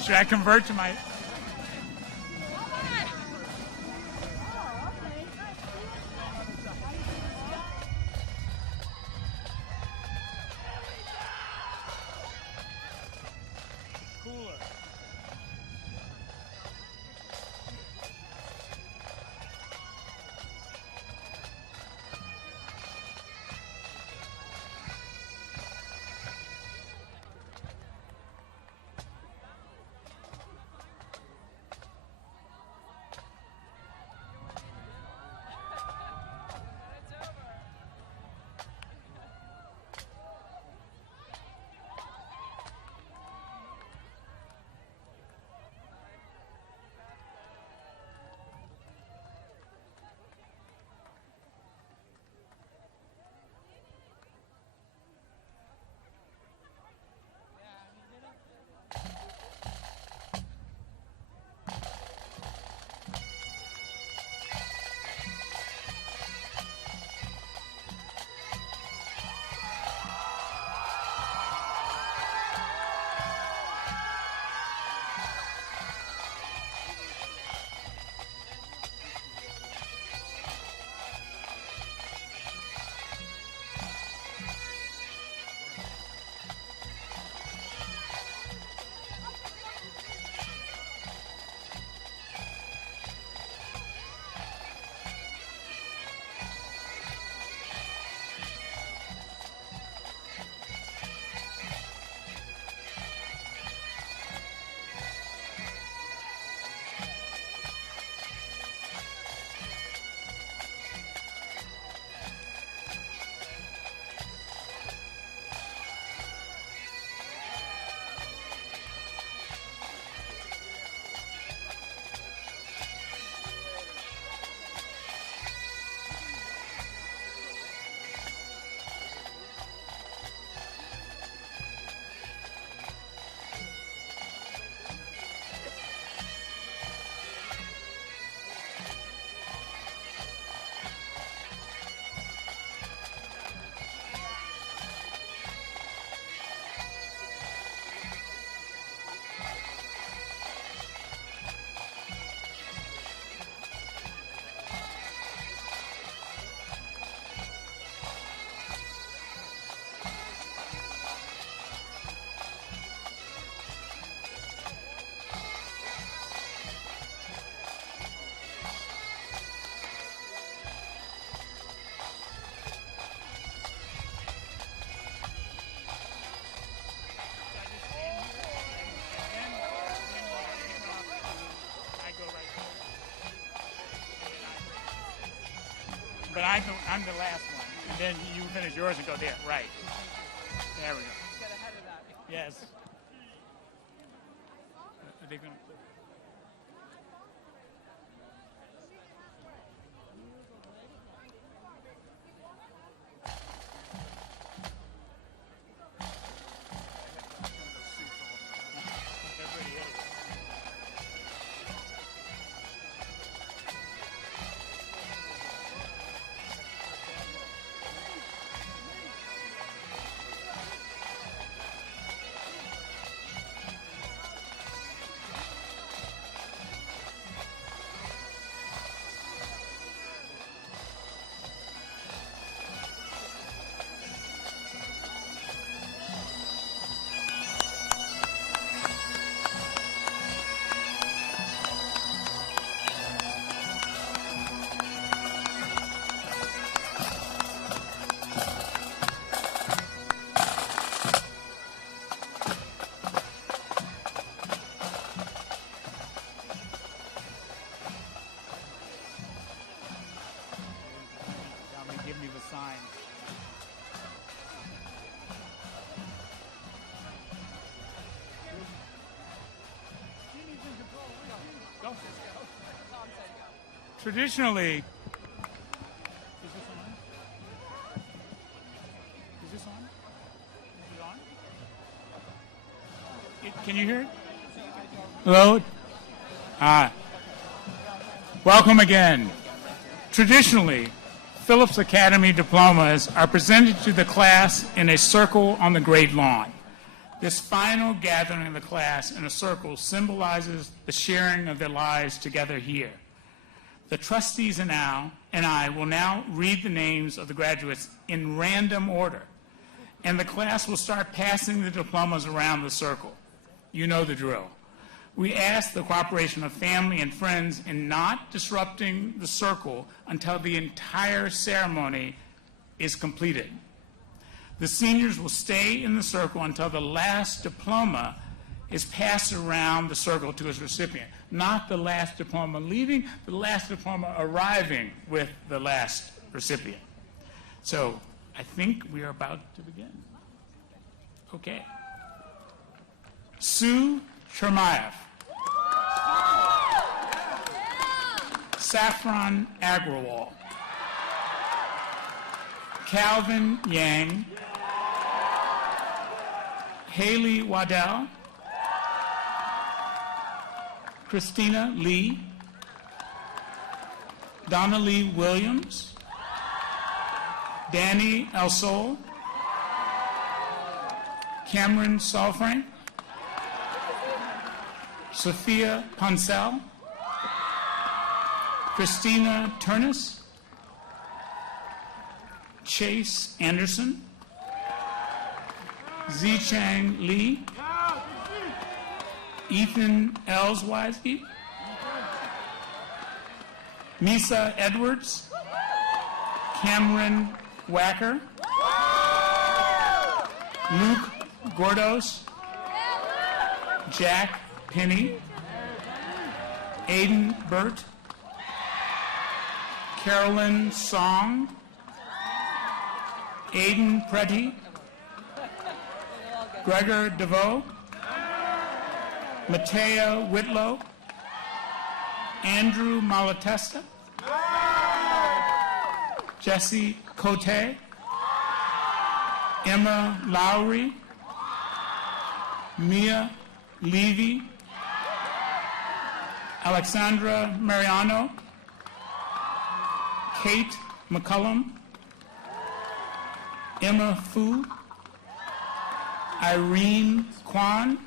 Should I convert to my... Cooler. But I'm the last one. And then you finish yours and go there. Right. There we go. Let's get ahead of that. Yes. Are they going to... Give me the sign. Go. Traditionally, is this on? Is this on? Is it on? Can you hear it? Hello? Welcome again. Traditionally, Phillips Academy diplomas are presented to the class in a circle on the great lawn. This final gathering of the class in a circle symbolizes the sharing of their lives together here. The trustees and I will now read the names of the graduates in random order, and the class will start passing the diplomas around the circle. You know the drill. We ask the cooperation of family and friends in not disrupting the circle until the entire ceremony is completed. The seniors will stay in the circle until the last diploma is passed around the circle to its recipient. Not the last diploma leaving, the last diploma arriving with the last recipient. So I think we are about to begin. Okay. Sue Chermayev. Saffron Agrawal. Calvin Yang. Haley Waddell. Christina Lee. Donna Lee Williams. Danny Elsol. Cameron Salfrank. Sophia Poncel. Christina Turnus. Chase Anderson. Zichang Lee. Ethan Elswiesky. Misa Edwards. Cameron Wacker. Luke Gordos. Jack Penny. Aiden Burt. Carolyn Song. Aiden Preddy. Gregor DeVoe. Mateo Whitlow. Andrew Malatesta. Jesse Cote. Emma Lowry. Mia Levy. Alexandra Mariano. Kate McCullum. Emma Fu. Irene Kwan.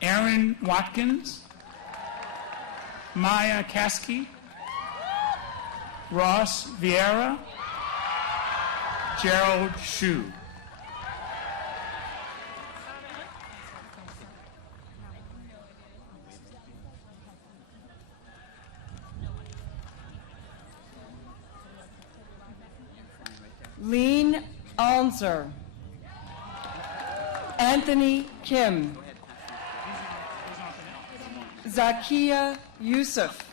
Aaron Watkins. Maya Kasky. Ross Vieira. Gerald Shu. Lean Alnzer. Anthony Kim. Zakia Yusuf.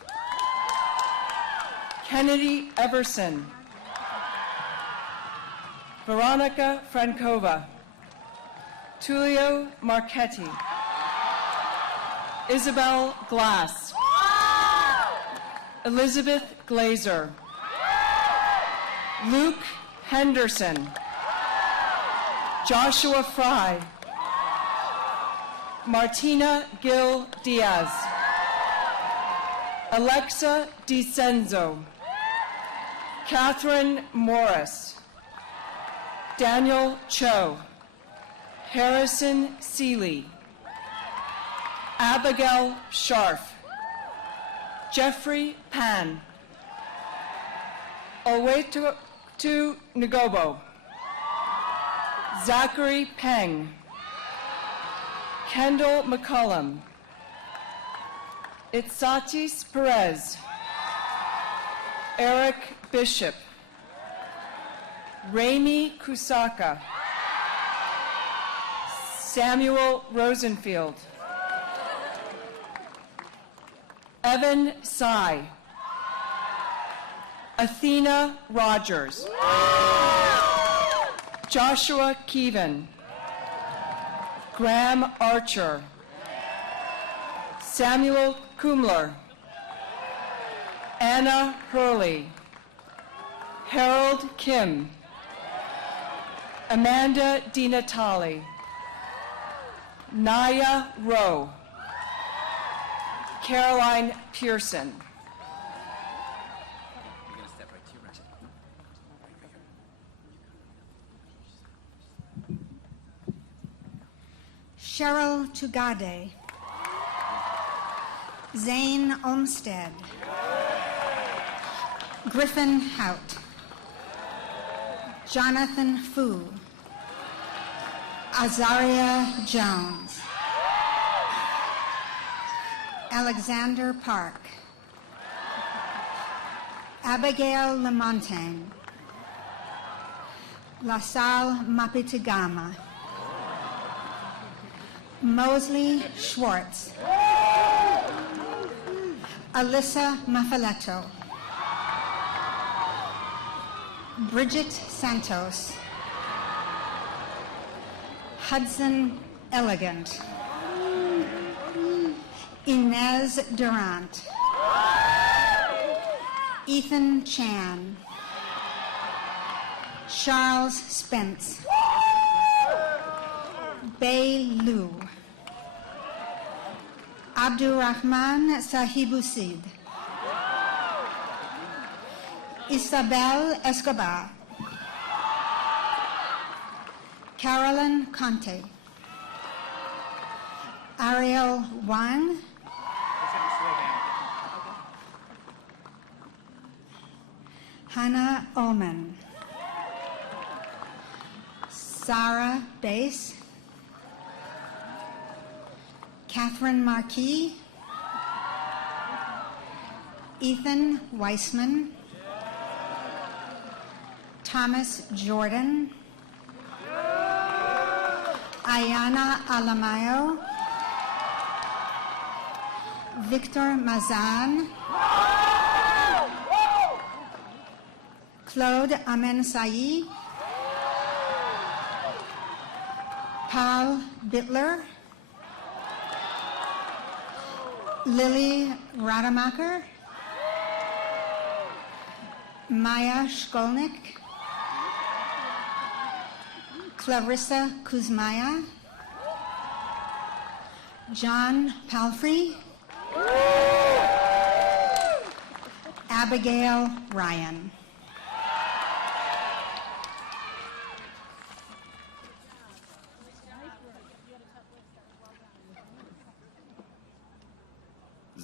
Kennedy Everson. Veronica Frankova. Tullio Marchetti. Isabel Glass. Elizabeth Glazer. Luke Henderson. Joshua Fry. Martina Gil Diaz. Alexa DiCenzo. Catherine Morris. Daniel Cho. Harrison Seeley. Abigail Scharf. Jeffrey Pan. Owetu Ngobo. Zachary Peng. Kendall McCullum. Itzatis Perez. Eric Bishop. Raimi Kusaka. Samuel Rosenfield. Evan Tsai. Athena Rogers. Joshua Keevan. Graham Archer. Samuel Kumler. Anna Hurley. Harold Kim. Amanda DiNatale. Naya Rowe. Caroline Pearson. Cheryl Tugade, Zane Olmsted, Griffin Hout, Jonathan Fu, Azaria Jones, Alexander Park, Abigail Lamontagne, LaSalle Mapitagama, Mosley Schwartz, Alyssa Mafaletto, Bridget Santos, Hudson Elegant, Inez Durant, Ethan Chan, Charles Spence, Bei Liu, Abdurrahman Sahibusid, Isabel Escobar, Carolyn Conte, Ariel Wang, Hannah Oman, Sarah Bass, Catherine Marquis, Ethan Weissman, Thomas Jordan, Ayana Alamayo, Victor Mazan, Claude Amensai, Paul Bittler, Lily Rademacher, Maya Shkolnik, Clarissa Kuzmaya, John Palfrey, Abigail Ryan.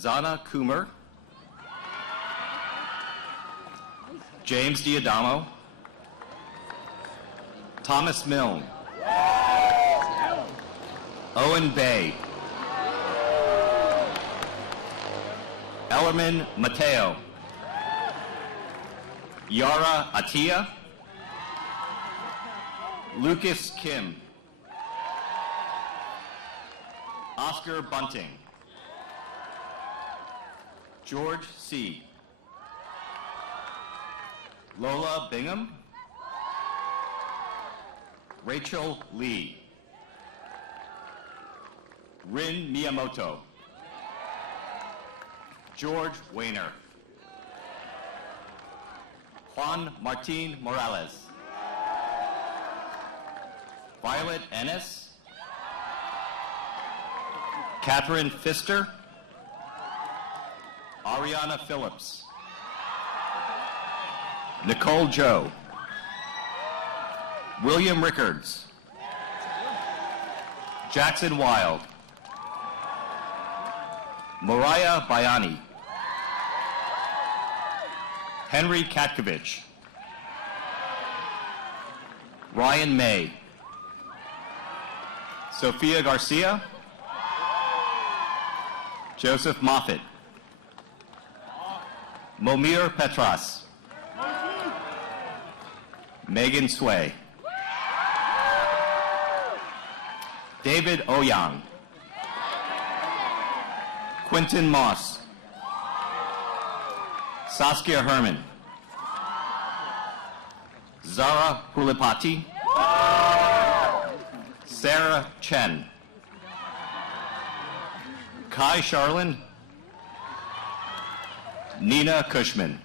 Zana Coomer, James Diadamo, Thomas Milne, Owen Bay, Ellerman Mateo, Yara Atia, Lucas Kim, Oscar Bunting, George C. Lola Bingham, Rachel Lee, Rin Miyamoto, George Weiner, Juan Martin Morales, Violet Ennis, Catherine Pfister, Ariana Phillips, Nicole Joe, William Rickards, Jackson Wild, Mariah Bayani, Henry Katkovich, Ryan May, Sophia Garcia, Joseph Moffitt, Momir Petras, Megan Sway, David Oyang, Quentin Moss, Saskia Herman, Zara Pulipati, Sarah Chen, Kai Charlin, Nina Cushman.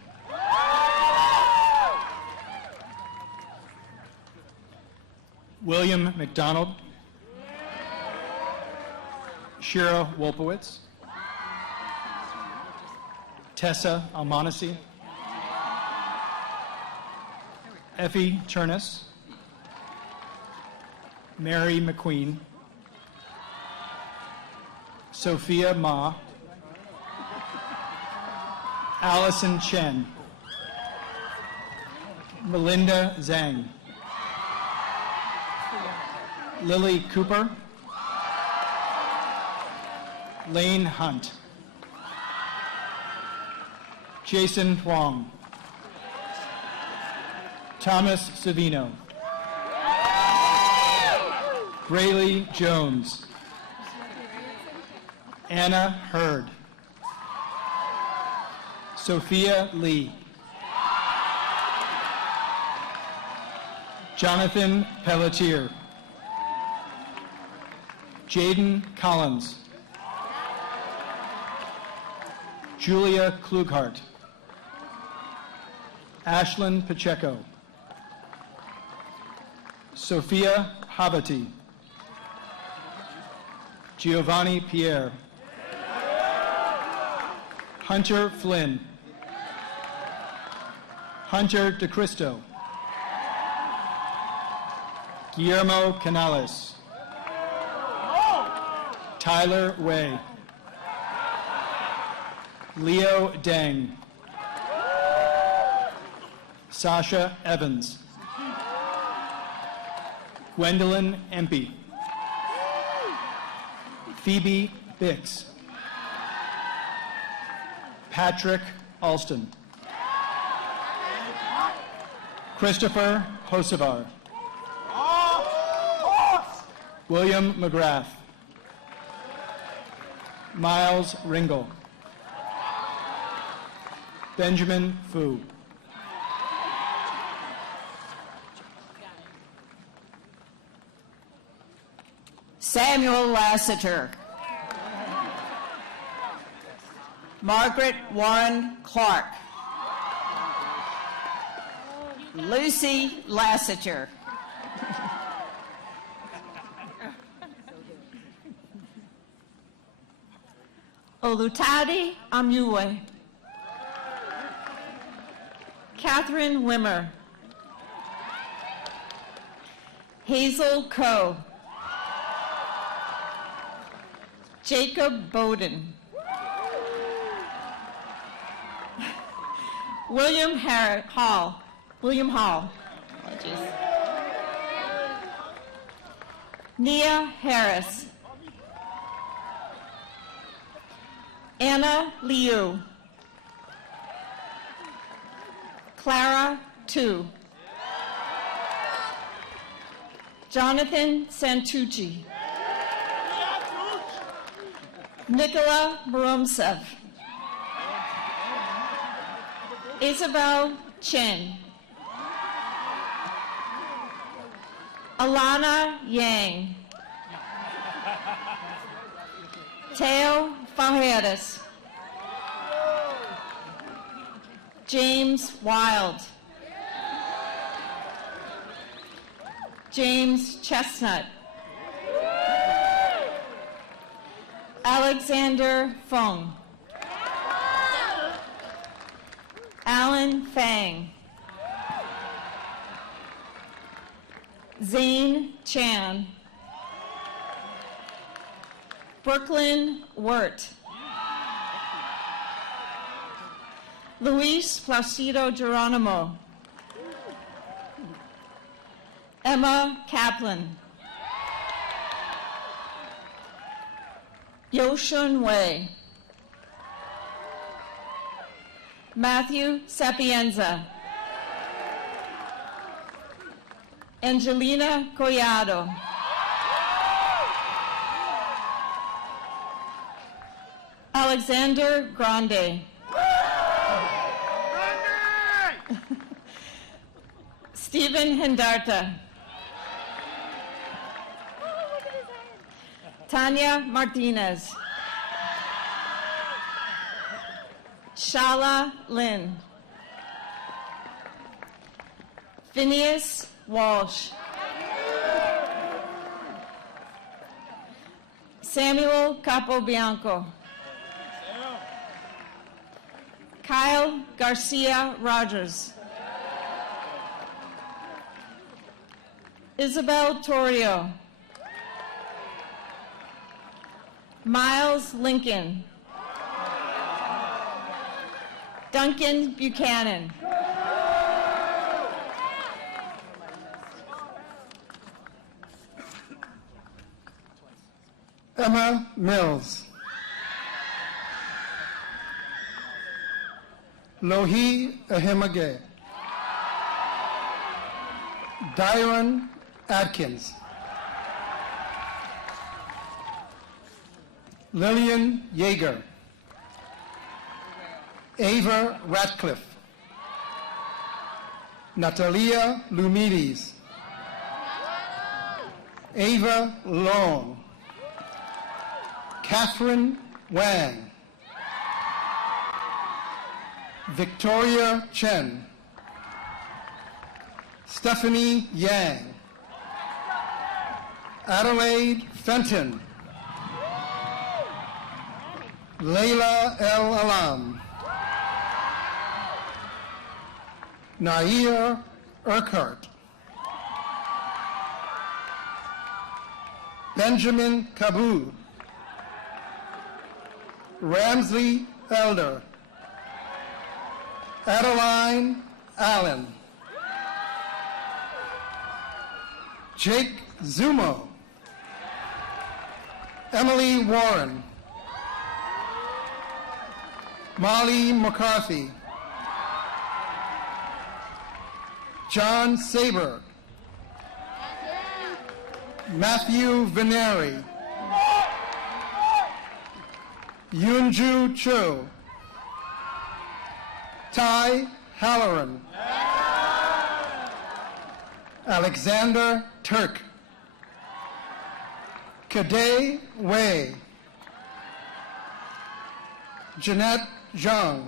William McDonald, Shira Wolpowitz, Tessa Almonacci, Effie Turnus, Mary McQueen, Sophia Ma, Allison Chen, Melinda Zhang, Lily Cooper, Lane Hunt, Jason Huang, Thomas Savino, Braylee Jones, Anna Hurd, Sophia Lee, Jonathan Pelletier, Jaden Collins, Julia Klughart, Ashlyn Pacheco, Sophia Habati, Giovanni Pierre, Hunter Flynn, Hunter DeCristo, Guillermo Canales, Tyler Way, Leo Deng, Sasha Evans, Gwendolyn Empey, Phoebe Bix, Patrick Alston, Christopher Hosevar, William McGrath, Miles Ringel, Benjamin Fu. Samuel Lassiter, Margaret Warren Clark, Lucy Lassiter, Olutade Amue, Catherine Wimmer, Hazel Coe, Jacob Bowden, William Hall, apologies. Nia Harris, Anna Liu, Clara Tu, Jonathan Santucci, Nicola Moromsev, Isabel Chen, Alana Yang, Teo Fajeras, James Wild, James Chestnut, Alexander Fong, Alan Fang, Zane Chan, Brooklyn Wirt, Luis Placido Geronimo, Emma Kaplan, Yoshun Wei, Matthew Sapienza, Angelina Collado, Alexander Grande, Stephen Hendarta, Tanya Martinez, Shala Lynn, Phineas Walsh, Samuel Capobianco, Kyle Garcia Rogers, Isabel Torrio, Miles Lincoln. Duncan Buchanan. Emma Mills. Lohi Ahimage. Dyron Adkins. Lillian Yeager. Ava Ratcliffe. Natalia Lumides. Ava Long. Catherine Wang. Victoria Chen. Stephanie Yang. Adelaide Fenton. Layla El Alam. Nair Urquhart. Benjamin Kabu. Ramsley Elder. Adeline Allen. Jake Zumo. Emily Warren. Molly McCarthy. John Saber. Matthew Veneri. Yunju Cho. Ty Halloran. Alexander Turk. Kadei Wei. Jeanette Zhang.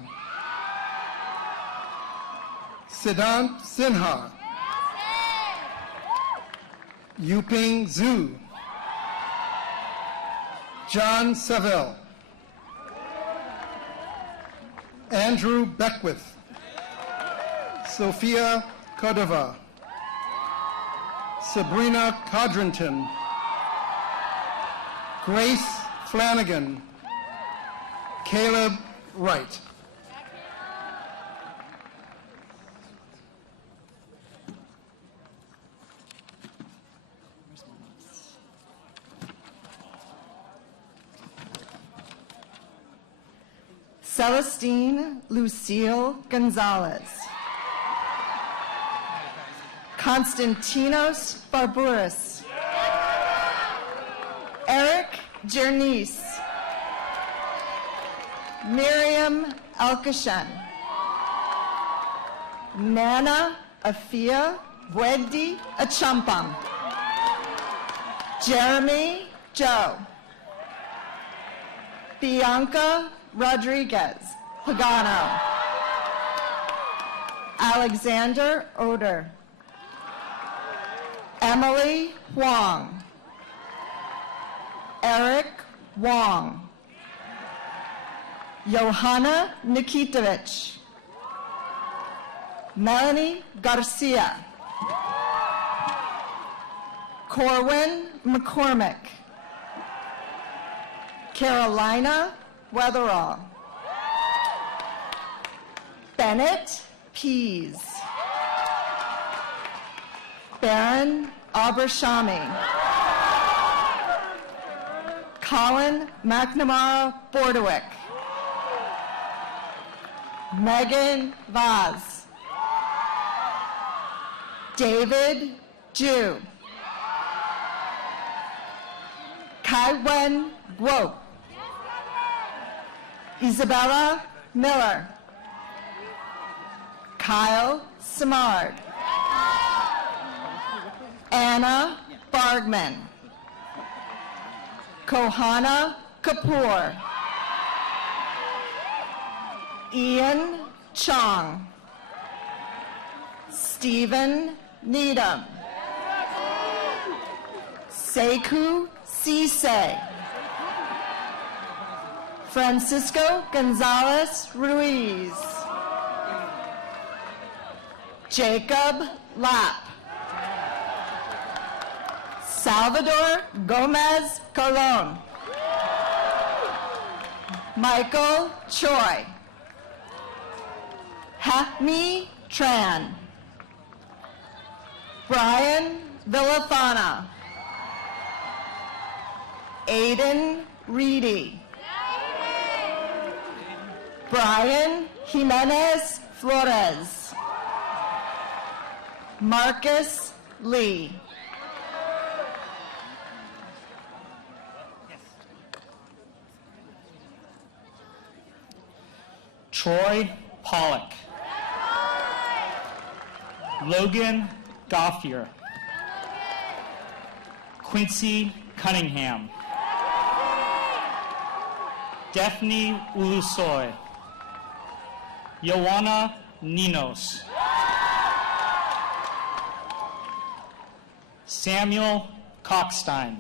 Siddhant Sinha. Yuping Zhu. John Saville. Andrew Beckwith. Sophia Cordova. Sabrina Codrington. Grace Flanagan. Caleb Wright. Celestine Lucille Gonzalez. Constantinos Barburis. Eric Jernice. Miriam Alkashan. Nana Afia Wedi Achampam. Jeremy Joe. Bianca Rodriguez Pagano. Alexander Oder. Emily Huang. Eric Wong. Johanna Nikitovich. Melanie Garcia. Corwin McCormick. Carolina Weatherall. Bennett Pease. Baron Abershami. Colin McNamara Bordewick. Megan Vaz. David Ju. Kai-Wen Guo. Isabella Miller. Kyle Samard. Anna Bargman. Kohana Kapoor. Ian Chong. Stephen Needham. Sekou Cisse. Francisco Gonzalez Ruiz. Jacob Lapp. Salvador Gomez Colon. Michael Choi. Hafni Tran. Brian Villafana. Aiden Reedy. Brian Jimenez Flores. Marcus Lee. Troy Pollock. Logan Goffier. Quincy Cunningham. Daphne Ulusoy. Joanna Ninos. Samuel Cockstein.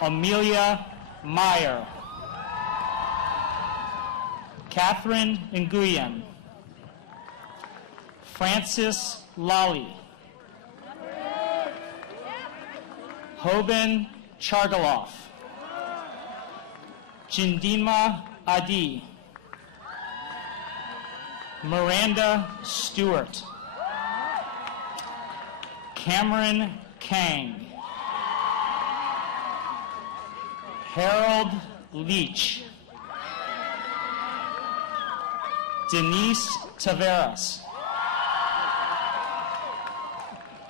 Amelia Meyer. Catherine Nguyen. Francis Lally. Hoban Chargaloff. Jindima Adi. Miranda Stewart. Cameron Kang. Harold Leach. Denise Taveras.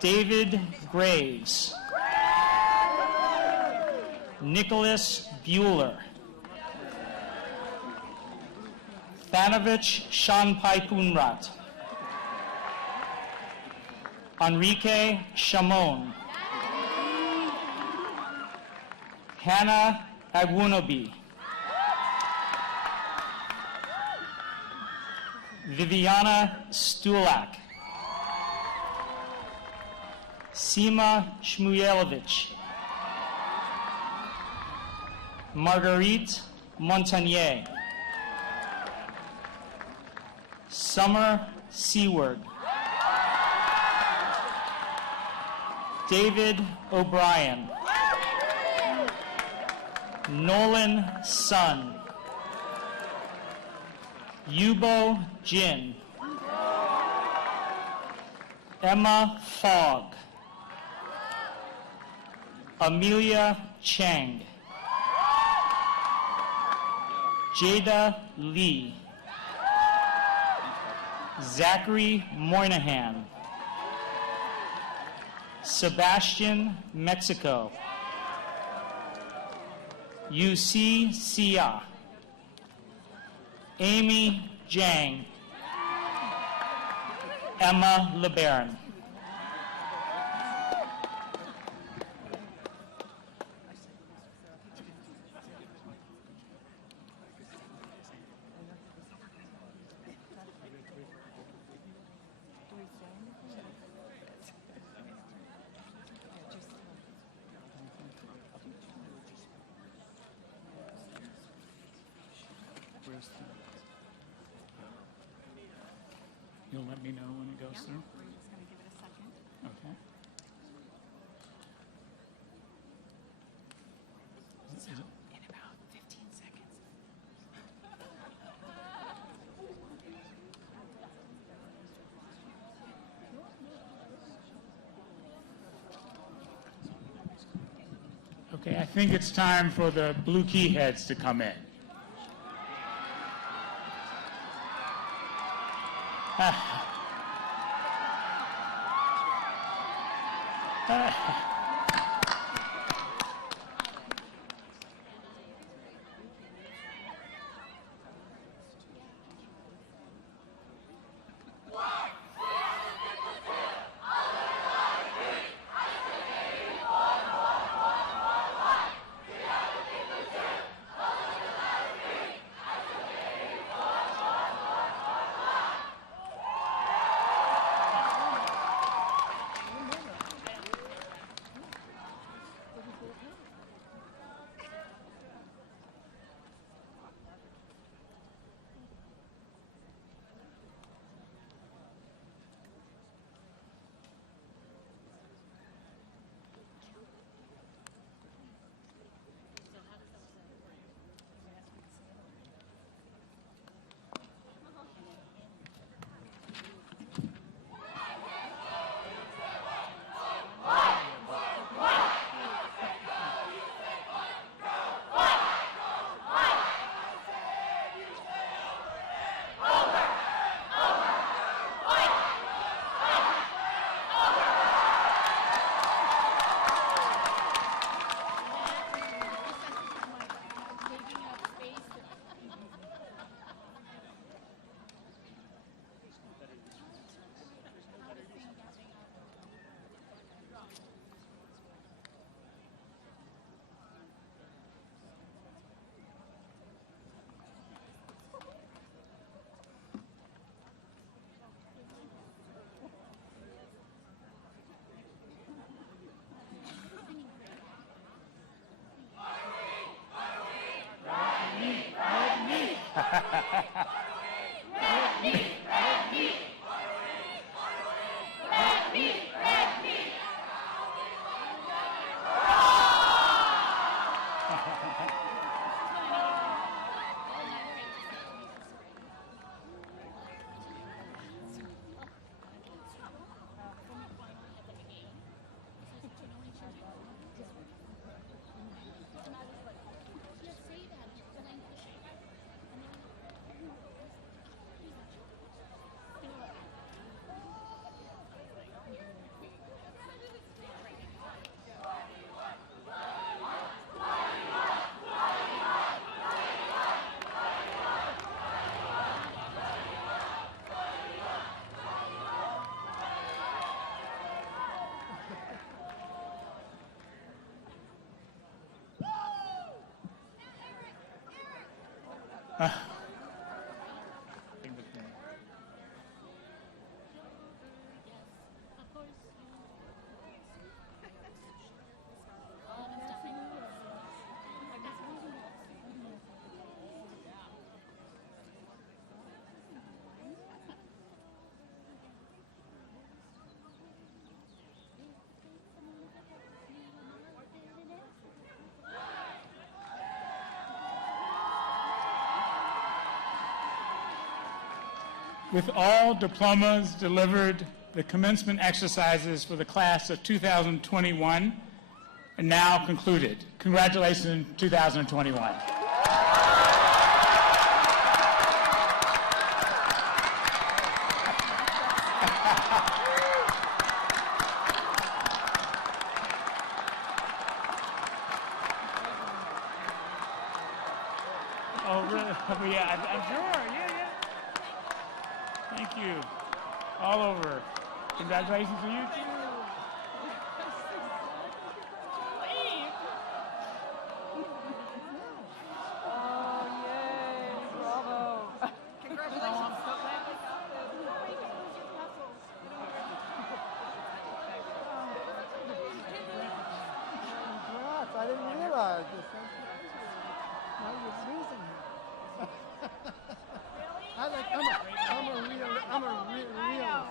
David Graves. Nicholas Bueller. Thanovich Shanpai Punrat. Enrique Chamon. Hannah Agwunobi. Viviana Stulak. Sima Shmuyelevich. Marguerite Montagnier. Summer Seward. David O'Brien. Nolan Sun. Yubo Jin. Emma Fogg. Amelia Chang. Jada Lee. Zachary Moynihan. Sebastian Mexico. UC Sia. Amy Jang. Emma LeBaron. You'll let me know when it goes through? We're just going to give it a second. Okay. Is it? In about 15 seconds. Okay, I think it's time for the blue key heads to come in. With all diplomas delivered, the commencement exercises for the class of 2021 are now concluded. Congratulations, 2021. Oh, really? Yeah, I'm sure. Yeah. Thank you. All over. Congratulations to you, too. Oh, yay. Bravo. Congratulations. Oh, I'm so glad we got this. Congrats, I didn't realize this. Now you're losing me. I'm a real.